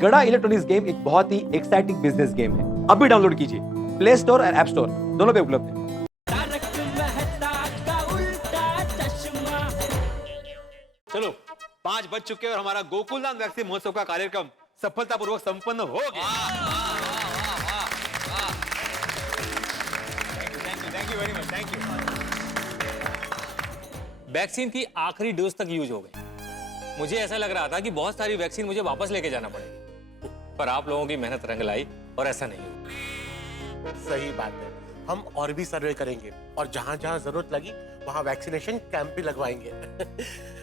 गड़ा electronics game एक बहुत ही एक्साइटिंग बिजनेस गेम है। अभी डाउनलोड कीजिए, प्ले स्टोर और ऐप स्टोर दोनों पे उपलब्ध है। चलो 5 बज चुके और हमारा गोकुलधाम वैक्सीन महोत्सव का कार्यक्रम सफलतापूर्वक संपन्न हो गया। Thank you very much, thank you. Vaccine की आखिरी डोज तक यूज हो गई। मुझे ऐसा लग रहा था कि बहुत सारी वैक्सीन मुझे वापस लेके जाना पड़ेगी, पर आप लोगों की मेहनत रंग लाई और ऐसा नहीं हुआ। सही बात है, हम और भी सर्वे करेंगे और जहां जहां जरूरत लगी वहां वैक्सीनेशन कैंप भी लगवाएंगे।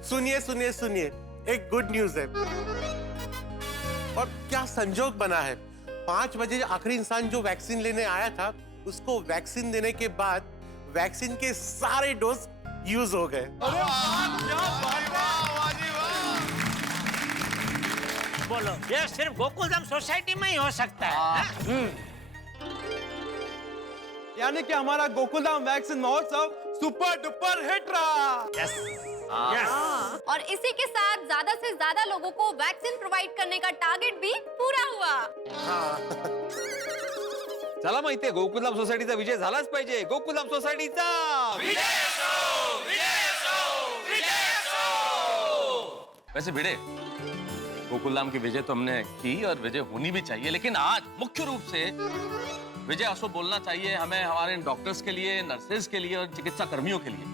सुनिए सुनिए सुनिए, एक गुड न्यूज है। और क्या संजोग बना है, 5 बजे आखिरी इंसान जो वैक्सीन लेने आया था उसको वैक्सीन देने के बाद वैक्सीन के सारे डोज यूज हो गए। बोलो, ये सिर्फ गोकुलधाम सोसाइटी में ही हो सकता है। यानी कि हमारा गोकुलधाम वैक्सीन महोत्सव सुपर डुपर हिट रहा। यस। और इसी के साथ ज्यादा से ज्यादा लोगों को वैक्सीन प्रोवाइड करने का टारगेट भी पूरा हुआ। चला मग इथे गोकुलधाम सोसायटीचा विजय झालाच पाहिजे। गोकुलधाम सोसायटीचा वैसे भिड़े, गोकुलधाम की विजय तो हमने की और विजय होनी भी चाहिए, लेकिन आज मुख्य रूप से विजय असो बोलना चाहिए हमें हमारे डॉक्टर्स के लिए, नर्सेज के लिए और चिकित्सा कर्मियों के लिए।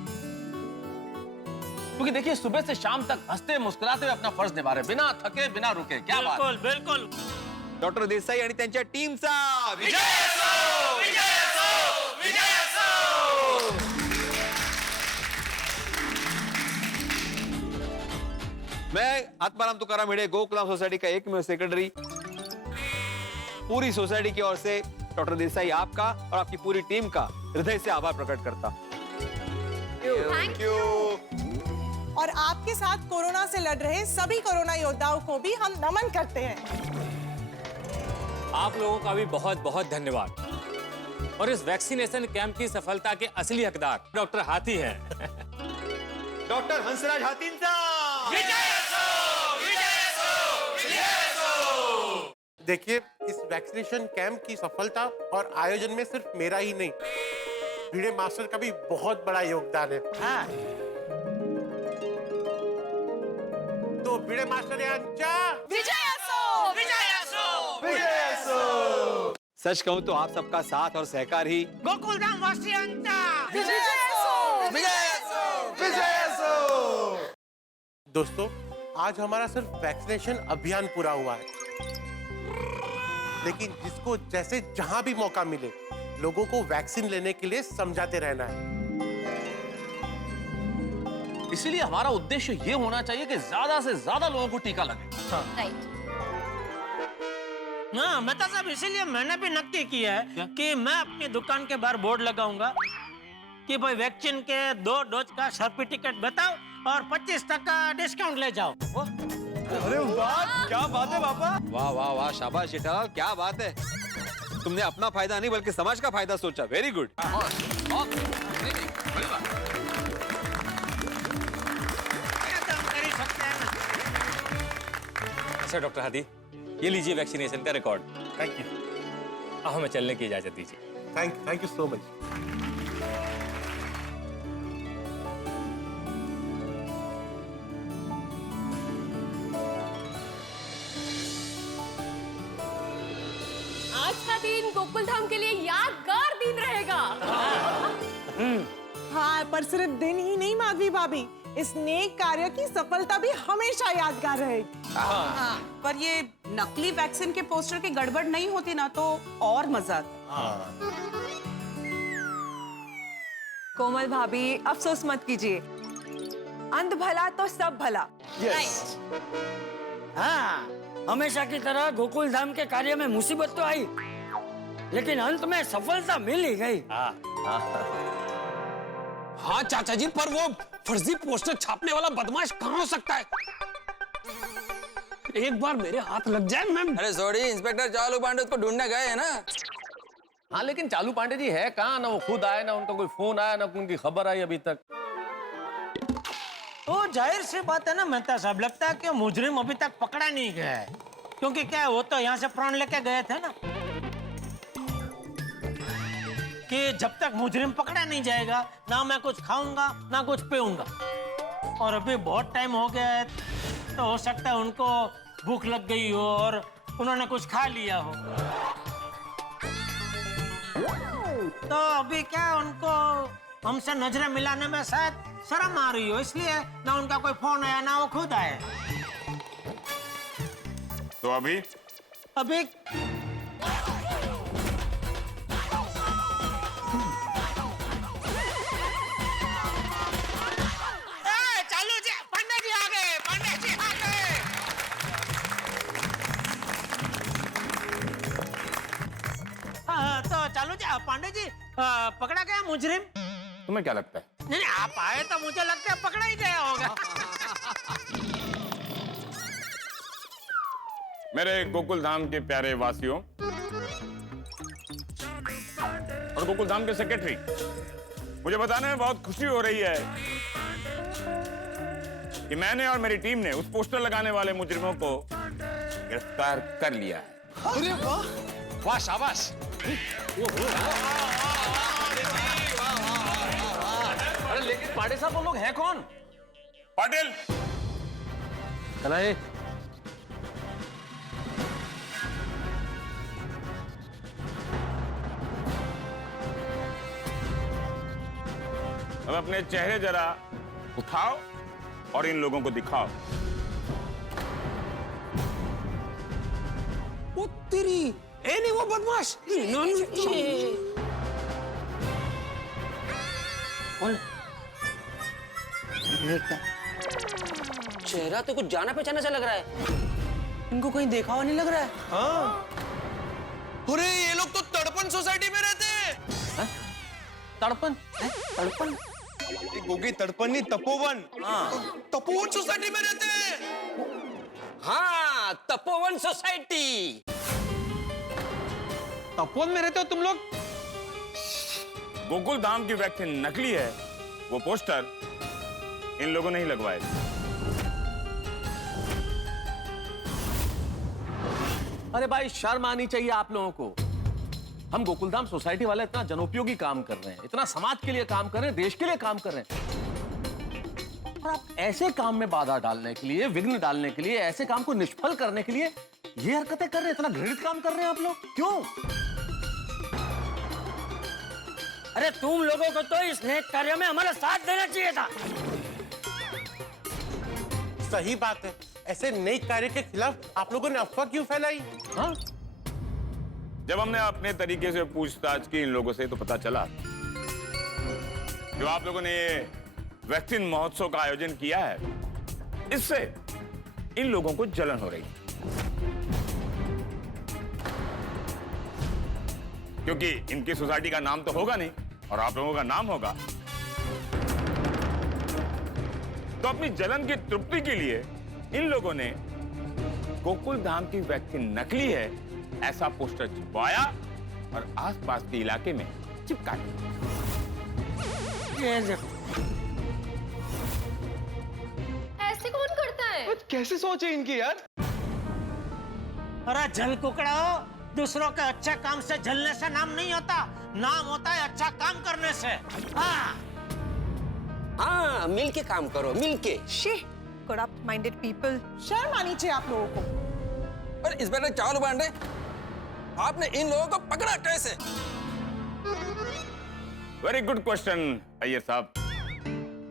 क्योंकि देखिए, सुबह से शाम तक हंसते मुस्कुराते हुए अपना फर्ज निभा रहे, बिना थके बिना रुके। क्या बात। बिल्कुल बिल्कुल। डॉक्टर देसाई आणि त्यांच्या टीमचा विजय मैं आत्माराम तुकाराम भिड़े, गोकुलधाम सोसाइटी का एकमेव सेक्रेटरी, पूरी सोसाइटी की ओर से डॉक्टर देसाई आपका और आपकी पूरी टीम का हृदय से आभार प्रकट करता। Thank you. और आपके साथ कोरोना से लड़ रहे सभी कोरोना योद्धाओं को भी हम नमन करते हैं। आप लोगों का भी बहुत बहुत धन्यवाद। और इस वैक्सीनेशन कैंप की सफलता के असली हकदार डॉक्टर हाथी हैं। डॉक्टर हंसराज हाथींचा देखिए, इस वैक्सीनेशन कैंप की सफलता और आयोजन में सिर्फ मेरा ही नहीं, भिड़े मास्टर का भी बहुत बड़ा योगदान है। हाँ। तो भिड़े मास्टर यांचा सच कहूं तो आप सबका साथ और सहकार ही गोकुलधाम वासियांचा दोस्तों, आज हमारा सिर्फ वैक्सीनेशन अभियान पूरा हुआ है, लेकिन जिसको जैसे जहां भी मौका मिले लोगों को वैक्सीन लेने के लिए समझाते रहना है। इसीलिए हमारा उद्देश्य ये होना चाहिए कि ज्यादा से ज्यादा लोगों को टीका लगे। राइट। हाँ, मेहता साहब, इसीलिए मैंने भी नक्की किया है कि मैं अपनी दुकान के बाहर बोर्ड लगाऊंगा कि भाई वैक्सीन के 2 डोज का सर्टिफिकेट बताओ और 25% डिस्काउंट ले जाओ। अरे वाह, क्या बात है पापा। वाह वाह वाह, शाबाश जेठालाल, क्या बात है। तुमने अपना फायदा नहीं बल्कि समाज का फायदा सोचा। Very good. अच्छा डॉक्टर हाथी, ये लीजिए वैक्सीनेशन का रिकॉर्ड। थैंक यू, अब हमें चलने की इजाजत दीजिए। Thank you so much. आज का दिन गोकुलधाम के लिए यादगार दिन रहेगा। हाँ, पर सिर्फ दिन ही नहीं माधवी भाभी, इस नेक कार्य की सफलता भी हमेशा यादगार रहेगी। पर ये नकली वैक्सीन के पोस्टर की गड़बड़ नहीं होती ना तो और मजा आता। कोमल भाभी, अफसोस मत कीजिए, अंत भला तो सब भला। हाँ, हमेशा की तरह गोकुलधाम के कार्य में मुसीबत तो आई, लेकिन अंत में सफलता मिल ही गई। हाँ चाचा जी, पर वो फर्जी पोस्टर छापने वाला बदमाश कहाँ हो सकता है? एक बार मेरे हाथ लग जाए मैम। अरे सॉरी, इंस्पेक्टर चालू पांडे उसको ढूंढने गए हैं ना। हाँ, लेकिन चालू पांडे जी है कहाँ? ना वो खुद आए, ना उनका कोई फोन आया, ना उनकी खबर आई अभी तक। तो जाहिर सी बात है ना मेहता साहब, लगता है कि मुजरिम अभी तक पकड़ा नहीं गया है। क्योंकि क्या है, वो तो यहाँ से प्राण लेके गए थे ना, कि जब तक मुजरिम पकड़ा नहीं जाएगा ना मैं कुछ खाऊंगा ना कुछ पीऊंगा। और अभी बहुत टाइम हो गया है, तो हो सकता है उनको भूख लग गई हो और उन्होंने कुछ खा लिया हो। तो अभी क्या उनको हमसे नजरें मिलाने में शायद शर्म आ रही हो, इसलिए ना उनका कोई फोन आया ना वो खुद आए। तो अभी चालू जी, पंडित जी आ गए, पंडित जी आ गए। हाँ, तो चालू जी, पांडे जी, पकड़ा गया मुजरिम? तुम्हें क्या लगता है? नहीं, आप आए तो मुझे लगता है पकड़ा ही गया होगा। मेरे गोकुल धाम के प्यारे वासियों और गोकुल धाम के सेक्रेटरी, मुझे बताने में बहुत खुशी हो रही है कि मैंने और मेरी टीम ने उस पोस्टर लगाने वाले मुजरिमों को गिरफ्तार कर लिया है। अरे वाह, वाह शाबाश। अरे लेकिन पांडे साहब वो लोग हैं कौन? पाटिल, चलाए। अब अपने चेहरे जरा उठाओ और इन लोगों को दिखाओ। वो तेरी, ए नहीं वो बदमाश। चेहरा तो कुछ जाना पहचाना सा लग रहा है, इनको कहीं देखा हुआ नहीं लग रहा है। हाँ। अरे ये लोग तो तड़पन सोसाइटी में रहते हैं। तड़पन? तड़पन? गोगी, तड़पन नहीं, तपोवन। तपोवन सोसाइटी में रहते हैं। हाँ, तपोवन सोसाइटी। तपोवन में रहते हो तुम लोग? गोकुल धाम की वैक्सीन नकली है, वो पोस्टर इन लोगों ने ही लगवाए। अरे भाई, शर्म आनी चाहिए आप लोगों को। हम गोकुलधाम सोसाइटी वाले इतना जनोपयोगी काम कर रहे हैं, इतना समाज के लिए काम कर रहे हैं, देश के लिए काम कर रहे हैं, और आप ऐसे काम में बाधा डालने के लिए, विघ्न डालने के लिए, ऐसे काम को निष्फल करने के लिए ये हरकतें कर रहे हैं, इतना घृणित काम कर रहे हैं आप लोग। क्यों? अरे तुम लोगों को तो इस नेक कार्य में हमारा साथ देना चाहिए था। सही बात है, ऐसे नेक कार्य के खिलाफ आप लोगों ने अफवाह क्यों फैलाई? हाँ? जब हमने अपने तरीके से पूछताछ की इन लोगों से, तो पता चला जो आप लोगों ने ये वैक्सीन महोत्सव का आयोजन किया है, इससे इन लोगों को जलन हो रही है, क्योंकि इनकी सोसाइटी का नाम तो होगा नहीं और आप लोगों का नाम होगा। तो अपनी जलन की तृप्ति के लिए इन लोगों ने गोकुल धाम की वैक्सीन नकली है ऐसा पोस्टर चिपवाया और आसपास के इलाके में चिपका दिया। ऐसे कौन करता है? कैसे सोचे इनकी यार? अरे जल कुकड़ा हो, दूसरों के अच्छे काम से जलने से नाम नहीं होता, नाम होता है अच्छा काम करने से। हाँ, मिल के काम करो, मिल के। corrupt minded people. शर्म आनी चाहिए आप लोगों को। पर इंस्पेक्टर चालू बांडे, आपने इन लोगों को पकड़ा कैसे? वेरी गुड क्वेश्चन अय्यर साहब।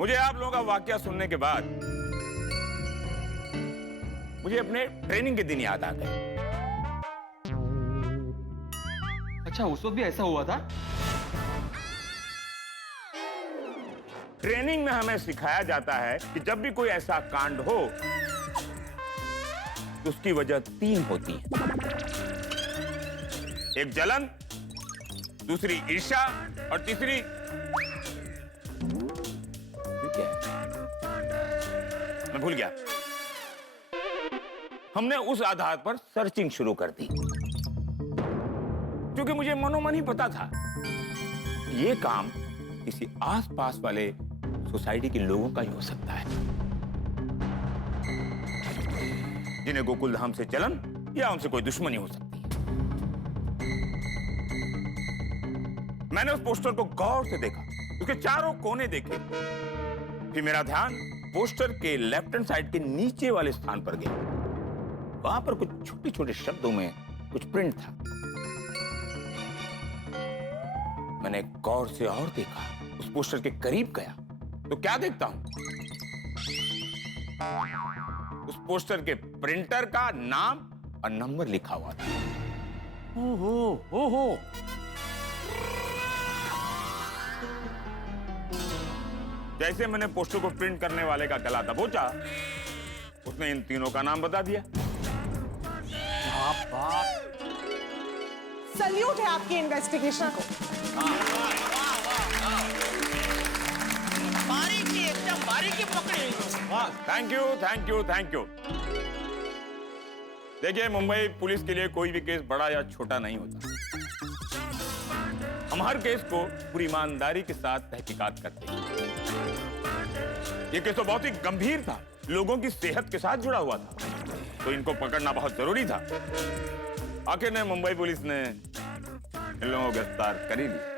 मुझे आप लोगों का वाकया सुनने के बाद मुझे अपने ट्रेनिंग के दिन याद आ गए। अच्छा, उस वक्त भी ऐसा हुआ था? ट्रेनिंग में हमें सिखाया जाता है कि जब भी कोई ऐसा कांड हो तो उसकी वजह 3 होती है। एक जलन, दूसरी ईर्ष्या और तीसरी क्या है? मैं भूल गया। हमने उस आधार पर सर्चिंग शुरू कर दी, क्योंकि मुझे मनोमन ही पता था कि ये काम किसी आसपास वाले सोसाइटी के लोगों का ही हो सकता है, जिन्हें गोकुल धाम से जलन या उनसे कोई दुश्मनी हो सकती है। मैंने उस पोस्टर को गौर से देखा, उसके चारों कोने देखे, फिर मेरा ध्यान पोस्टर के लेफ्ट हैंड साइड के नीचे वाले स्थान पर गया। वहां पर कुछ छोटे छोटे शब्दों में कुछ प्रिंट था। मैंने गौर से और देखा, उस पोस्टर के करीब गया तो क्या देखता हूं, उस पोस्टर के प्रिंटर का नाम और नंबर लिखा हुआ था। ओहो। जैसे मैंने पोस्टर को प्रिंट करने वाले का गला दबोचा, उसने इन तीनों का नाम बता दिया। सल्यूट है आपकी इन्वेस्टिगेशन को। बारीकी, एकदम बारीकी पकड़ी। Thank you, thank you, thank you. देखिए, मुंबई पुलिस के लिए कोई भी केस बड़ा या छोटा नहीं होता। हम हर केस को पूरी ईमानदारी के साथ तहकीकात करते हैं। ये केस तो बहुत ही गंभीर था, लोगों की सेहत के साथ जुड़ा हुआ था, तो इनको पकड़ना बहुत जरूरी था। आखिर ने मुंबई पुलिस ने इन लोगों को गिरफ्तार कर ही लिया।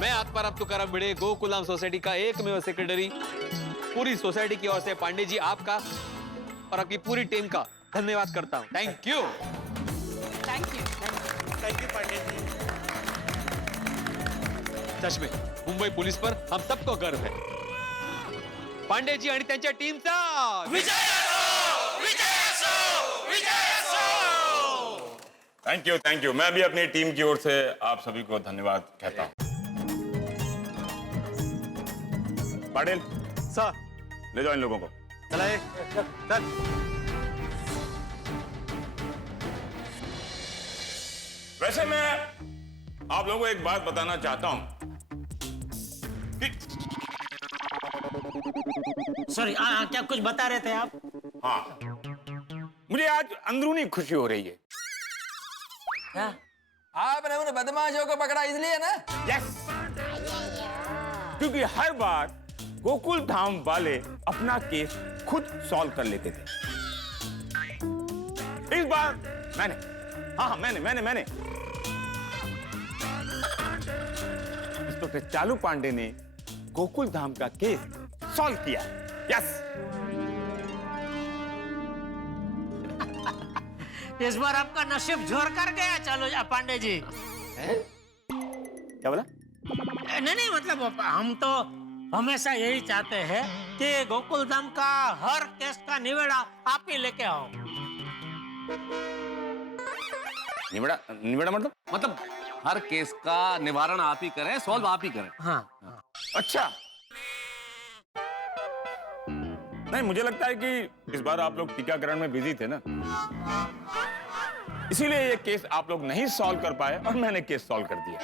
मैं आत्माराम तुकाराम भिड़े, गोकुलाम सोसाइटी का एकमेव सेक्रेटरी, पूरी सोसाइटी की ओर से पांडे जी आपका और आपकी पूरी टीम का धन्यवाद करता हूं। Thank you. Thank you. Thank you Pandey ji. सच में मुंबई पुलिस पर हम सबको गर्व है। पांडे जी आणि त्यांच्या टीमचा विजय असो, विजय असो, विजय असो। Thank you, thank you. मैं भी अपनी टीम की ओर से आप सभी को धन्यवाद कहता हूं। पाटिल सर, ले जाओ इन लोगों को। चलाइए सर। वैसे मैं आप लोगों को एक बात बताना चाहता हूं कि सॉरी, क्या कुछ बता रहे थे आप? हाँ, मुझे आज अंदरूनी खुशी हो रही है। क्या आपने उन बदमाशों को पकड़ा इसलिए ना? यस, क्योंकि हर बार गोकुल धाम वाले अपना केस खुद सॉल्व कर लेते थे। इस बार मैंने इंस्पेक्टर चालू पांडे ने गोकुल धाम का केस सॉल्व किया। यस, इस बार आपका नसीब जोर कर गया। चलो पांडे जी। क्या बोला? नहीं, मतलब हम तो हमेशा यही चाहते हैं कि गोकुल धाम का हर केस का निवेड़ा आप ही लेके आओ। निवेड़ा मतलब हर केस का निवारण आप ही करें, सॉल्व आप ही करें। हाँ। अच्छा, नहीं, मुझे लगता है कि इस बार आप लोग टीकाकरण में बिजी थे ना, इसीलिए ये केस आप लोग नहीं सॉल्व कर पाए और मैंने केस सॉल्व कर दिया।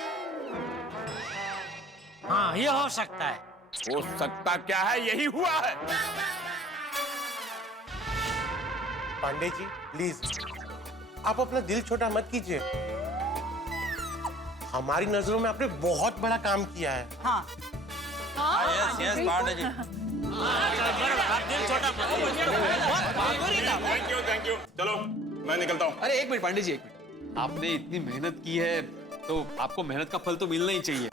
हाँ, ये हो सकता है। हो सकता क्या है, यही हुआ है। पांडे जी प्लीज, आप अपना दिल छोटा मत कीजिए। हमारी नजरों में आपने बहुत बड़ा काम किया है। हाँ। Yes Pandey ji. Thank you. चलो मैं निकलता हूँ। अरे एक मिनट पांडे जी, एक मिनट। आपने इतनी मेहनत की है तो आपको मेहनत का फल तो मिलना ही चाहिए।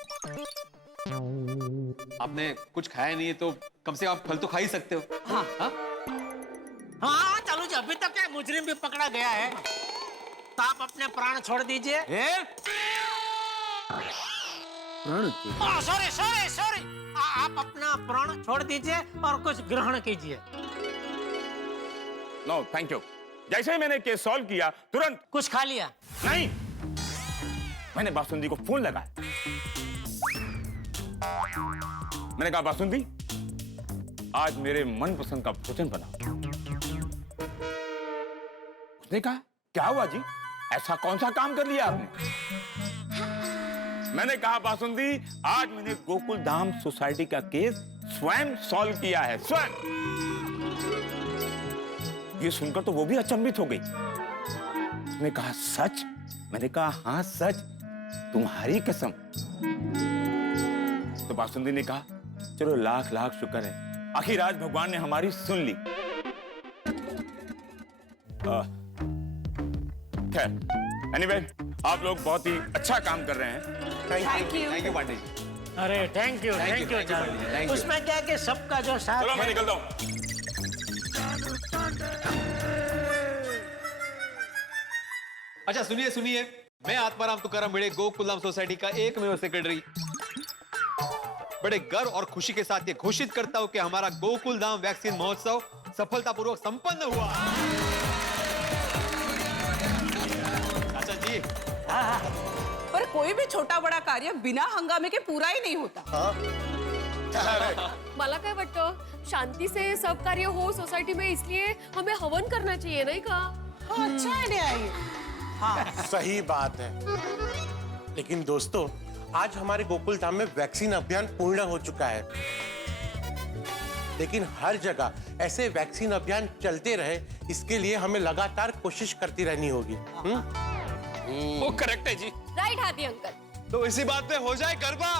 आपने कुछ खाया नहीं है तो कम से कम आप फल तो खा ही सकते हो। हाँ। हाँ, चलो जी, अभी तक क्या मुजरिम भी पकड़ा गया है, तो आप अपने प्राण छोड़ दीजिए। सॉरी, आप अपना प्राण छोड़ दीजिए और कुछ ग्रहण कीजिए। No thank you. जैसे ही मैंने केस सॉल्व किया तुरंत कुछ खा लिया? नहीं, मैंने बासुंदी को फोन लगाया। मैंने कहा, बासुंदी आज मेरे मनपसंद का भोजन बना। उसने कहा, क्या हुआ जी, ऐसा कौन सा काम कर लिया आपने? मैंने कहा, बासुंदी आज मैंने गोकुल धाम सोसाइटी का केस स्वयं सॉल्व किया है, स्वयं। ये सुनकर तो वो भी अचंभित हो गई। उसने कहा, सच? मैंने कहा, हाँ सच, तुम्हारी कसम। तो बासुंदी ने कहा, चलो लाख लाख शुक्र है, आखिर आज भगवान ने हमारी सुन ली। खैर एनीवे आप लोग बहुत ही अच्छा काम कर रहे हैं। Thank you. Thank you Pandey ji. अरे थैंक यू चारू। उसमें क्या है कि सबका जो साथ चलो मैं है। निकलता हूँ। अच्छा सुनिए सुनिए, मैं आत्माराम तुकाराम भिड़े गोकुलधाम सोसाइटी का एकमेव सेक्रेटरी बड़े गर्व और खुशी के साथ ये घोषित करता हूं कि हमारा गोकुलधाम वैक्सीन महोत्सव सफलतापूर्वक संपन्न हुआ। अच्छा जी। पर कोई भी छोटा बड़ा कार्य बिना हंगामे के पूरा ही नहीं होता। मला काय वाटतं, शांती से सब कार्य हो सोसाइटी में, इसलिए हमें हवन करना चाहिए, नहीं का? हाँ, अच्छा आइडिया है ये। सही बात है। लेकिन दोस्तों, आज हमारे गोकुल धाम में वैक्सीन अभियान पूर्ण हो चुका है, लेकिन हर जगह ऐसे वैक्सीन अभियान चलते रहे, इसके लिए हमें लगातार कोशिश करती रहनी होगी। वो करेक्ट है जी। राइट हाथी अंकल। तो इसी बात पे हो जाए गरबा।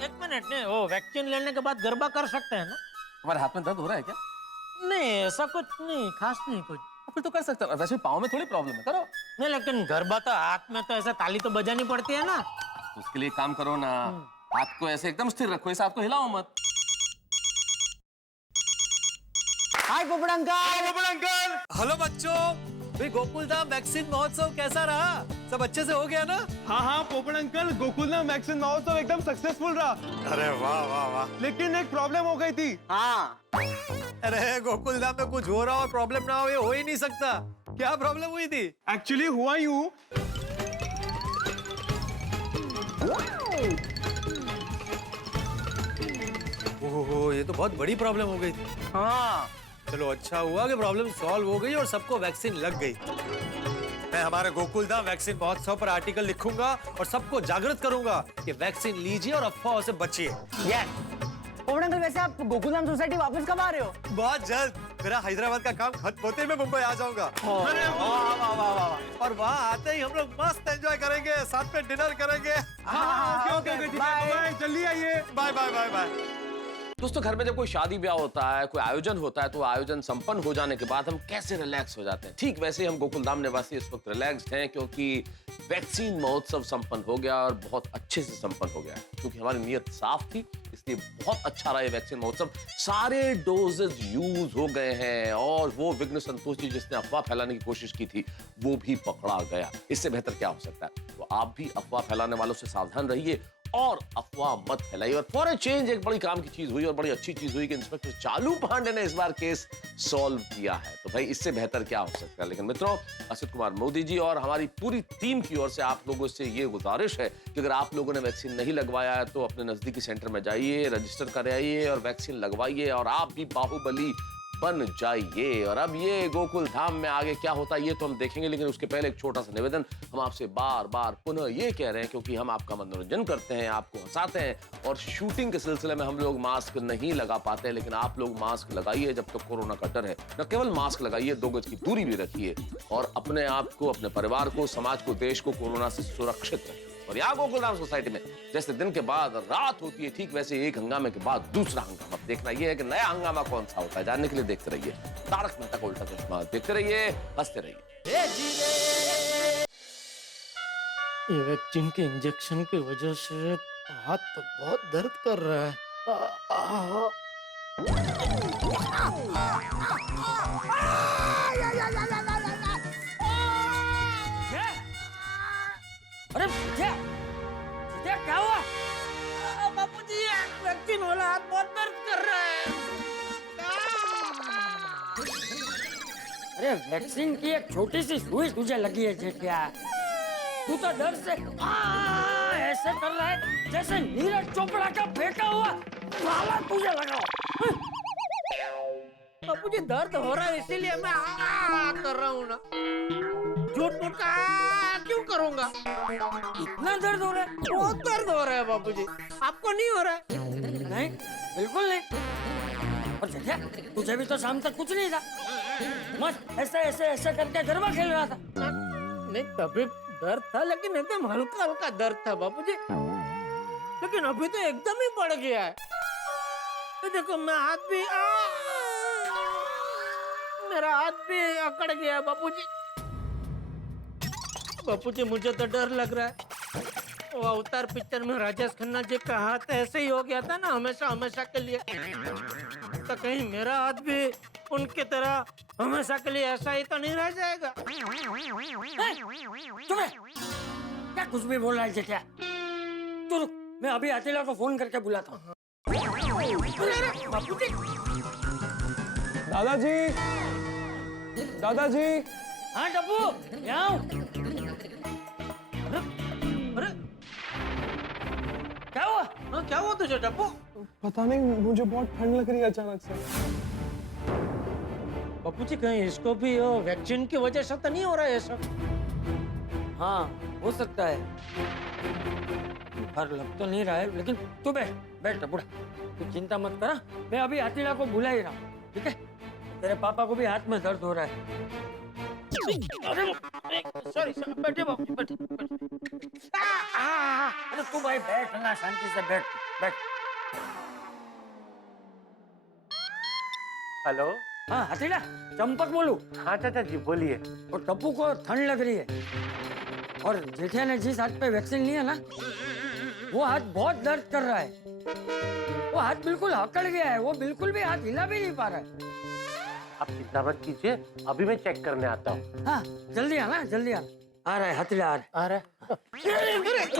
एक मिनट नहीं, वो वैक्सीन लेने के बाद गरबा कर सकते हैं ना? हमारे हाथ में दर्द हो रहा है क्या? नहीं, ऐसा कुछ नहीं, खास नहीं कुछ। फिर तो कर सकते हो। वैसे पाँव में थोड़ी प्रॉब्लम है, करो। नहीं, लेकिन गरबा तो हाथ में तो ऐसा ताली तो बजानी पड़ती है ना। तो उसके लिए काम करो ना, हाथ को ऐसे एकदम स्थिर रखो, इस हाथ को हिलाओ मत। हाय पोपड़ अंकल। पोपड़ अंकल। हेलो बच्चों, भाई गोकुलधाम वैक्सीन महोत्सव कैसा रहा? सब अच्छे से हो गया ना? हाँ पोपड़ अंकल, गोकुलधाम वैक्सीन महोत्सव एकदम सक्सेसफुल रहा। अरे वाह वाह वाह। लेकिन एक प्रॉब्लम हो गई थी। हाँ। अरे गोकुलधाम में कुछ हो रहा हो, प्रॉब्लम ना हो, ये हो ही नहीं सकता। क्या प्रॉब्लम हुई थी? एक्चुअली हुआ यूं, ओहो, ये तो बहुत बड़ी प्रॉब्लम हो गई थी। हाँ। चलो अच्छा हुआ कि प्रॉब्लम सॉल्व हो गई और सबको वैक्सीन लग गई। मैं हमारे गोकुलधाम वैक्सीन महोत्सव पर आर्टिकल लिखूंगा और सबको जागृत करूंगा कि वैक्सीन लीजिए और अफवाहों से बचिए। पोपड़ अंकल, वैसे आप गोकुलधाम सोसाइटी वापस कब आ रहे हो? बहुत जल्द। मेरा हैदराबाद का काम खत्म होते ही मैं मुंबई आ जाऊंगा। अरे वाह वाह वाह वाह। और वहाँ आते ही हम लोग मस्त एंजॉय करेंगे, साथ में डिनर करेंगे। ओके ओके ओके, ठीक है, बाय, जल्दी आइए। Bye bye bye bye. दोस्तों, घर में जब कोई शादी ब्याह होता है, कोई आयोजन होता है, तो आयोजन संपन्न हो जाने के बाद हम कैसे रिलैक्स हो जाते हैं। ठीक वैसे हम गोकुलधाम निवासी इस वक्त रिलैक्स्ड हैं, क्योंकि वैक्सीन महोत्सव संपन्न हो गया और बहुत अच्छे से संपन्न हो गया है। क्योंकि हमारी नीयत साफ थी, इसलिए बहुत अच्छा रहा ये वैक्सीन महोत्सव। सारे डोजेज यूज हो गए हैं और वो विघ्न संतोष जी जिसने अफवाह फैलाने की कोशिश की थी, वो भी पकड़ा गया। इससे बेहतर क्या हो सकता है? तो आप भी अफवाह फैलाने वालों से सावधान रहिए और अफवाह मत फैलाइए। और फॉर अ चेंज एक बड़ी काम की चीज हुई और बड़ी अच्छी चीज हुई कि इंस्पेक्टर चालू पांडे ने इस बार केस सॉल्व किया है। तो भाई इससे बेहतर क्या हो सकता है? लेकिन मित्रों, असित कुमार मोदी जी और हमारी पूरी टीम की ओर से आप लोगों से ये गुजारिश है कि अगर आप लोगों ने वैक्सीन नहीं लगवाया है तो अपने नजदीकी सेंटर में जाइए, रजिस्टर कराइए और वैक्सीन लगवाइए और आप भी बाहुबली बन जाइए। और अब ये गोकुल धाम में आगे क्या होता है ये तो हम देखेंगे, लेकिन उसके पहले एक छोटा सा निवेदन। हम आपसे बार बार पुनः ये कह रहे हैं, क्योंकि हम आपका मनोरंजन करते हैं, आपको हंसाते हैं और शूटिंग के सिलसिले में हम लोग मास्क नहीं लगा पाते, लेकिन आप लोग मास्क लगाइए जब तक कोरोना का डर है। न केवल मास्क लगाइए, 2 गज की दूरी भी रखिए और अपने आप को, अपने परिवार को, समाज को, देश को कोरोना से सुरक्षित रखिए। और यहाँ गोकुलधाम सोसाइटी में जैसे दिन के बाद रात होती है, ठीक वैसे एक हंगामे के बाद दूसरा हंगामा। देखना यह है कि नया हंगामा कौन सा होता है, जानने के लिए देखते रहिए तारक मेहता का उल्टा चश्मा। देखते रहिए, हंसते रहिए। ये वैक्सीन के इंजेक्शन की वजह से हाथ तो बहुत दर्द कर रहा है। अरे क्या हुआ? बापूजी, वैक्सीन वाला हाथ बहुत दर्द कर रहा है। अरे वैक्सीन की एक छोटी सी सुई तुझे लगी है जेठिया। तू तो डर से ऐसे कर रहा है जैसे नीरज चोपड़ा का फेंका हुआ भाला तुझे लगा। बापूजी, दर्द हो रहा है इसीलिए मैं कर रहा हूँ ना। झूठ मूठ का क्यों करूँगा? इतना दर्द हो रहा है? बहुत दर्द हो रहा है बापूजी। आपको नहीं हो रहा है? नहीं, बिल्कुल नहीं। और जेठिया, तुझे भी तो शाम तक कुछ नहीं था, मस्त ऐसे ऐसे ऐसे करके गरबा खेल रहा था। नहीं, तभी दर्द था, लेकिन एकदम हल्का हल्का दर्द था बापूजी। लेकिन अभी तो एकदम ही बढ़ गया है। तो देखो, मैं हाथ भी मेरा हाथ भी अकड़ गया बापूजी। बापूजी मुझे तो डर लग रहा है। वो अवतार पिक्चर में राजेश खन्ना जी का हाथ ऐसे ही हो गया था ना, हमेशा हमेशा के लिए। तो कहीं मेरा हाथ भी उनकी तरह हमेशा के लिए ऐसा ही तो नहीं रह जाएगा। क्या कुछ भी बोल रहा है जेठिया? तू रुक, मैं अभी अतिला को फोन करके बुलाता हूँ। बापूजी, दादाजी, दादाजी। हाँ टप्पू, यहाँ हूँ। अरे क्या हुआ? हाँ, क्या हुआ तुझे टप्पू? पता नहीं, मुझे बहुत ठंड लग रही है अचानक से। बापूजी कहीं इसको भी वैक्सीन की वजह से तो नहीं हो रहा है ये सब? हाँ, हो सकता है। पर लग तो नहीं रहा है, लेकिन तू बैठ बैठ टप्पूड़ा, तू चिंता मत करा। मैं अभी अतिला को बुला ही रहा हूँ, ठीक है? तेरे पापा को भी हाथ में दर्द हो रहा है। सॉरी, बैठे बापू, बैठे। अरे तू भाई बैठ ना, शांति से बैठ बैठ। हेलो। हाँ हथेला, चंपक बोलूं? हाँ चाचा जी बोलिए। और टप्पू को ठंड लग रही है, और जेठिया ने जिस हाथ पे वैक्सीन लिया ना, वो हाथ बहुत दर्द कर रहा है। वो हाथ बिल्कुल अकड़ गया है, वो बिल्कुल भी हाथ हिला भी नहीं पा रहा है। आप चिंता मत कीजिए, अभी मैं चेक करने आता हूँ। हाँ जल्दी आना, जल्दी आना। आ रहा है हथेला, आ रहा है।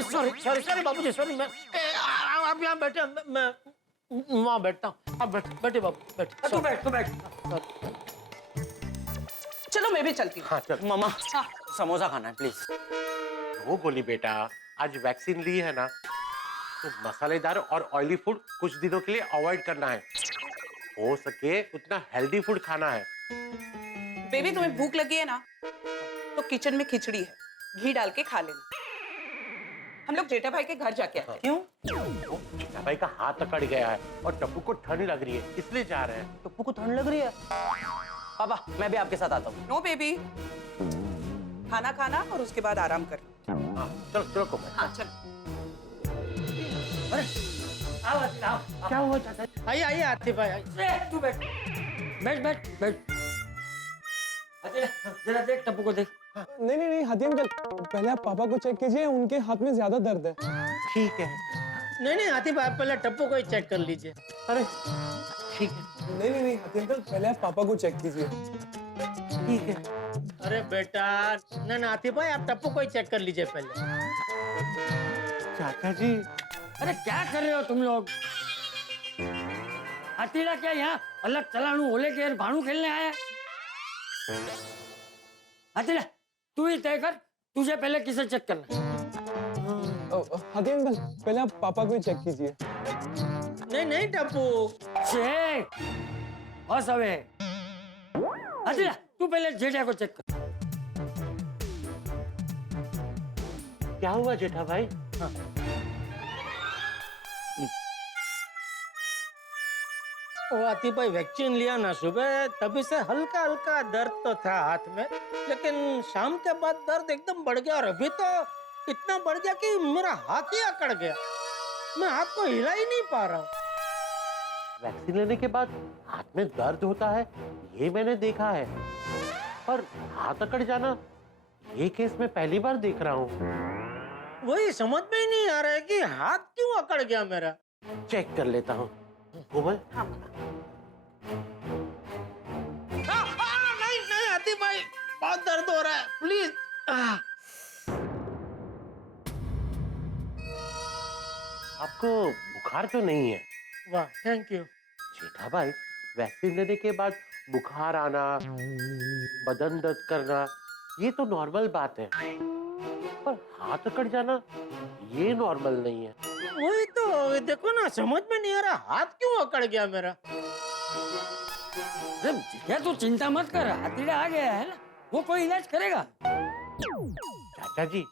सॉरी बापूजी, सॉरी। मैं आप यहाँ बैठे, मैं वहाँ बैठता हूँ। आप बैठे बापू, बैठे। तू बैठ, तू बैठ। चलो मैं भी चलती हूँ। हाँ चल। मामा, समोसा खाना है प्लीज। वो बोली बेटा, आज वैक्सीन ली है ना, तो मसालेदार और ऑयली फूड कुछ दिनों के लिए अवॉइड करना है। हो सके उतना हेल्दी फूड खाना है। बेबी तुम्हें भूख लगी है ना, तो किचन में खिचड़ी है, घी डाल के खा लेना। हम लोग जेठा भाई के घर जाके आते हैं। क्यों? जेठा भाई का हाथ अकड़ गया है और टप्पू को ठंड लग रही है, इसलिए जा रहे हैं। टप्पू को ठंड लग रही है? पापा मैं भी आपके साथ आता हूँ। नो बेबी, खाना खाना और उसके बाद आराम कर। हाँ, चलो चलो कोमल। हाँ चलो। अरे आओ हथेला, आओ। क्या हुआ चाचा? आइए आतिफ भाई, आइए। तू बैठ बैठ बैठ बैठ। हथेला, जरा देख टप्पू को देख। नहीं हदी अंकल, पहले आप पापा को चेक कीजिए, उनके हाथ में ज्यादा दर्द है। ठीक है। नहीं आतिफ भाई, पहले टप्पू को ही चेक कर लीजिए। अरे ठीक है। नहीं हदी अंकल, पहले आप पापा को चेक कीजिए। ठीक है। अरे बेटा, नहीं आतिफ भाई, आप टप्पू को ही चेक कर लीजिए पहले। चाचा जी। अरे क्या कर रहे हो तुम लोग? हथेला क्या यहाँ अलग चलाणू होले के भाणू खेलने आया? हथेला तू ही तय कर, तुझे पहले किसे चेक करना? हदी अंकल, पहले आप पापा को ही चेक कीजिए। नहीं टप्पू। चेक बस हवे। हथेला तू पहले जेठा को चेक कर। क्या हुआ जेठा भाई? हाँ। वो आतिफ भाई वैक्सीन लिया ना सुबह, तभी से हल्का हल्का दर्द तो था हाथ में, लेकिन शाम के बाद दर्द एकदम बढ़ गया, और अभी तो इतना बढ़ गया कि मेरा हाथ ही अकड़ गया। मैं हाथ को हिला ही नहीं पा रहा हूँ। वैक्सीन लेने के बाद हाथ में दर्द होता है, ये मैंने देखा है, पर हाथ अकड़ जाना ये केस मैं पहली बार देख रहा हूँ। वही समझ में ही नहीं आ रहा है कि हाथ क्यों अकड़ गया मेरा। चेक कर लेता हूँ। कोमल। नहीं आतिफ भाई, बहुत दर्द हो रहा है, प्लीज। आपको बुखार तो नहीं है? वाह, थैंक यू। जेठा भाई, वैक्सीन लेने के बाद बुखार आना, बदन दर्द करना, ये तो नॉर्मल बात है, पर हाथ अकड़ जाना ये नॉर्मल नहीं है। वही तो देखो ना, समझ में नहीं आ रहा हाथ क्यों अकड़ गया मेरा। अरे जेठा तू चिंता मत कर, हथेला आ गया है ना, वो कोई इलाज करेगा। चाचा जी,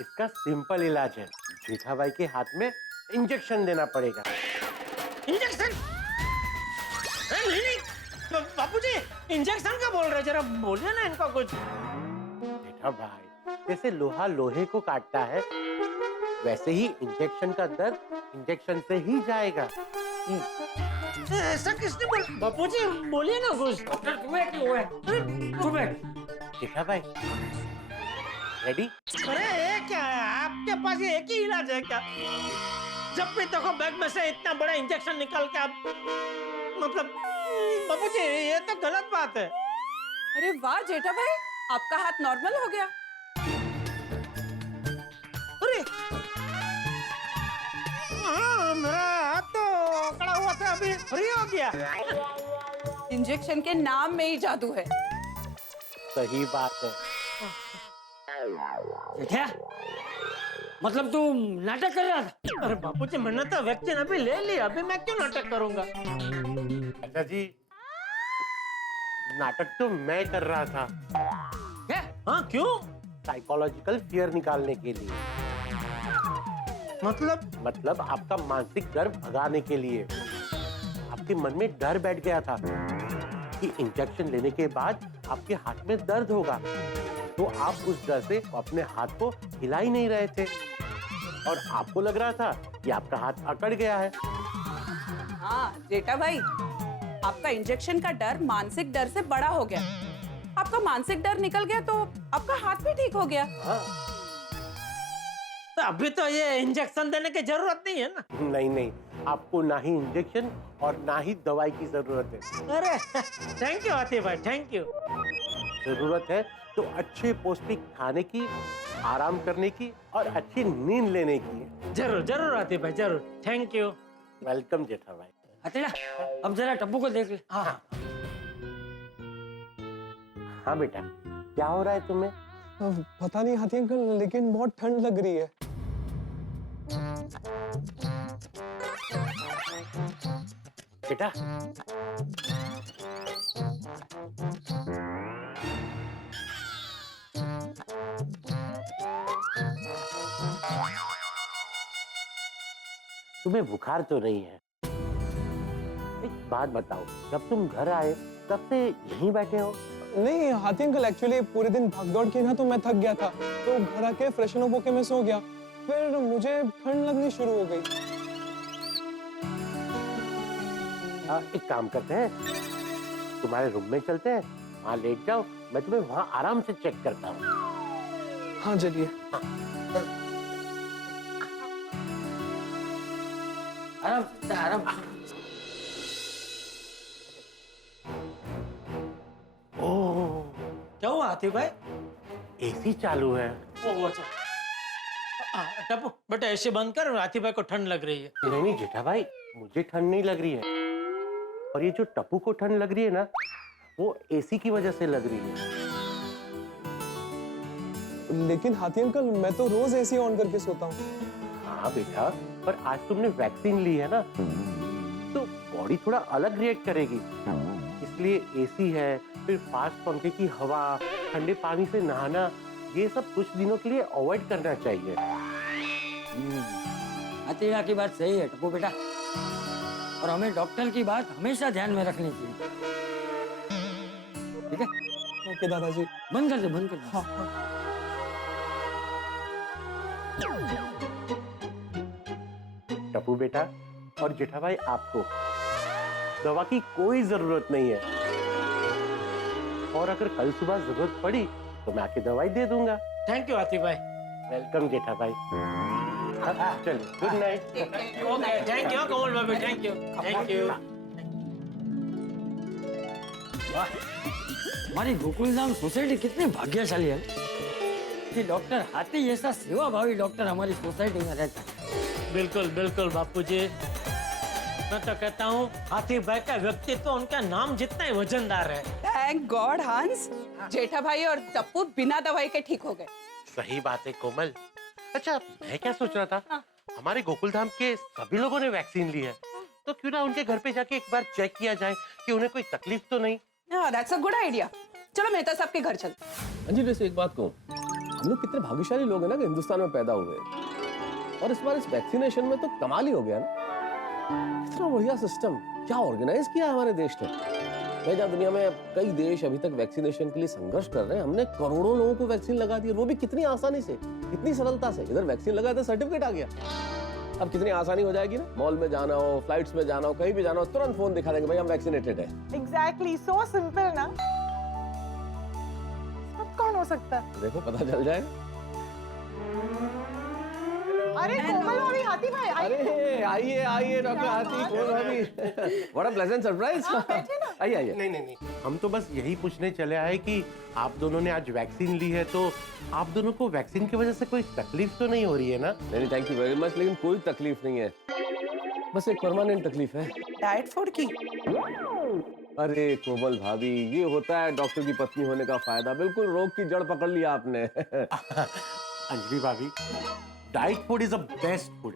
इसका सिंपल इलाज है, जेठा भाई के हाथ में इंजेक्शन देना पड़ेगा। इंजेक्शन? नहीं बापूजी, इंजेक्शन का बोल रहे, जरा बोलिए ना इनका कुछ। जेठा भाई, जैसे लोहा लोहे को काटता है, वैसे ही इंजेक्शन का दर्द इंजेक्शन से ही जाएगा। ऐसा किसने बोला? बापू जी बोलिए ना कुछ। डॉक्टर तुम्हें क्यों हुआ है? तू बैठ। जेठा भाई रेडी? अरे ये क्या है, आपके पास ये एक ही इलाज है क्या? जब भी देखो बैग में से इतना बड़ा इंजेक्शन निकाल के आप मतलब बापू जी ये तो गलत बात है। अरे वाह जेठा भाई, आपका हाथ नॉर्मल हो गया। अरे हाँ, मेरा हाथ तो कड़ा हुआ था, अभी फ्री हो गया। इंजेक्शन के नाम में ही जादू है। सही बात है। जेठा मतलब तू नाटक कर रहा था? अरे बापू जी मैंने तो वैक्सीन अभी ले ली, अभी मैं क्यों नाटक करूंगा? अच्छा जी, नाटक तो मैं कर रहा था। क्या? हाँ क्यों? साइकोलॉजिकल फियर निकालने के लिए। मतलब आपका मानसिक डर भगाने के लिए। आपके मन में डर बैठ गया था कि इंजेक्शन लेने के बाद आपके हाथ में दर्द होगा, तो आप उस डर से अपने हाथ को हिला ही नहीं रहे थे और आपको लग रहा था कि आपका हाथ अकड़ गया है। हाँ जेठा भाई, आपका इंजेक्शन का डर मानसिक डर से बड़ा हो गया। आपका मानसिक डर निकल गया तो आपका हाथ भी ठीक हो गया। हाँ। तो अभी तो ये इंजेक्शन देने की जरूरत नहीं है ना? नहीं, आपको ना ही इंजेक्शन और ना ही दवाई की जरूरत है। अरे थैंक यू आतिफ भाई, थैंक यू। जरूरत है तो अच्छे पौष्टिक खाने की, आराम करने की और अच्छी नींद लेने की। जरूर जरूर आतिफ भाई, जरूर। Thank you. वेलकम जेठा भाई। हथेला अब जरा टप्पू को देख ले। हाँ हाँ बेटा, क्या हो रहा है तुम्हें? पता नहीं हाथी अंकल, लेकिन बहुत ठंड लग रही है। बेटा तुम्हें बुखार तो नहीं है? एक बात बताओ, जब तुम घर आए तब से यहीं बैठे हो? नहीं हाथी अंकल, एक्चुअली पूरे दिन भाग दौड़ के ना तो मैं थक गया था, तो घर आके फ्रेशन अप होके मैं सो गया, फिर मुझे ठंड लगनी शुरू हो गई। एक काम करते हैं, तुम्हारे रूम में चलते हैं, वहाँ लेट जाओ, मैं तुम्हें वहाँ आराम से चेक करता हूँ। हाँ चलिए। आराम। ओह, क्या हुआ आतिफ भाई? एसी चालू है। वो अच्छा। टप्पू बेटा ऐसे बंद कर, आतिफ भाई को ठंड लग रही है। नहीं जेठा भाई, मुझे ठंड नहीं लग रही है, और ये जो टप्पू को ठंड लग रही है ना, वो एसी की वजह से लग रही है। लेकिन हाथी अंकल, मैं तो रोज एसी ऑन करके सोता हूँ। हाँ बेटा, पर आज तुमने वैक्सीन ली है ना, तो बॉडी थोड़ा अलग रिएक्ट करेगी, इसलिए एसी है, फिर फास्ट पंखे की हवा, ठंडे पानी से नहाना, ये सब कुछ दिनों के लिए अवॉइड करना चाहिए। हथेला की बात सही है टप्पू बेटा, और हमें डॉक्टर की बात हमेशा ध्यान में रखनी चाहिए। ठीक है? ओके दादाजी। बंद कर दे। हाँ। टप्पू बेटा और जेठा भाई, आपको दवा की कोई जरूरत नहीं है, और अगर कल सुबह जरूरत पड़ी तो मैं आके दवाई दे दूंगा। थैंक यू आतिफ भाई। वेलकम जेठा भाई। चलिए, good night. Okay, thank you Kamal Babu, thank you. वाह, हमारी गोकुलधाम सोसाइटी कितनी भाग्यशाली है कि डॉक्टर हाथी जैसा सेवाभावी डॉक्टर हमारी सोसाइटी में रहता है। बिल्कुल बापूजी, मैं तो कहता हूँ हाथी भाई का व्यक्तित्व उनका नाम जितना ही वजनदार है। थैंक गॉड हंस, जेठा भाई और टप्पू बिना दवाई के ठीक हो गए। सही बात है कोमल। अच्छा, मैं क्या सोच रहा था, हमारे गोकुलधाम के सभी लोगों ने वैक्सीन ली है, तो क्यों ना उनके घर पे जाके एक बार चेक किया जाए कि उन्हें कोई तकलीफ तो नहीं। That's a good idea. चलो मेहता साहब के घर चलते। अंजी, वैसे एक बात कहूँ, हम लोग कितने भाग्यशाली लोग हैं ना कि हिंदुस्तान में पैदा हुए, और इस बार इस वैक्सीनेशन में तो कमाल ही हो गया ना। इतना बढ़िया सिस्टम क्या ऑर्गेनाइज किया है हमारे देश ने। मैं जहाँ दुनिया में कई देश अभी तक वैक्सीनेशन के लिए संघर्ष कर रहे हैं, हमने करोड़ों लोगों को वैक्सीन लगा दी, वो भी कितनी आसानी से, कितनी सरलता से। इधर वैक्सीन लगा तो सर्टिफिकेट आ गया, अब कितनी आसानी हो जाएगी ना, मॉल में जाना हो, फ्लाइट्स में जाना हो, कहीं भी जाना हो, तुरंत फोन दिखा देंगे भाई हम वैक्सीनेटेड है। एग्जैक्टली, सो सिंपल ना। अब कौन हो सकता है? देखो पता चल जाएगा। अरे कोमल भाभी, हाथी भाई अरे आइए आइए डॉक्टर हाथी, कोमल भाभी, बड़ा प्लेजेंट सरप्राइज। आइए आइए। नहीं, हम तो बस यही पूछने चले आए कि आप दोनों ने आज वैक्सीन ली है, तो आप दोनों को वैक्सीन की वजह से कोई तकलीफ तो नहीं हो रही है ना? नहीं, थैंक यू वेरी मच, लेकिन कोई तकलीफ नहीं है, बस एक परमानेंट तकलीफ है। डाइट फूड की? अरे कोमल भाभी, ये होता है डॉक्टर की पत्नी होने का फायदा, बिल्कुल रोग की जड़ पकड़ लिया आपने। अंजलि भाभी, diet food is a best food,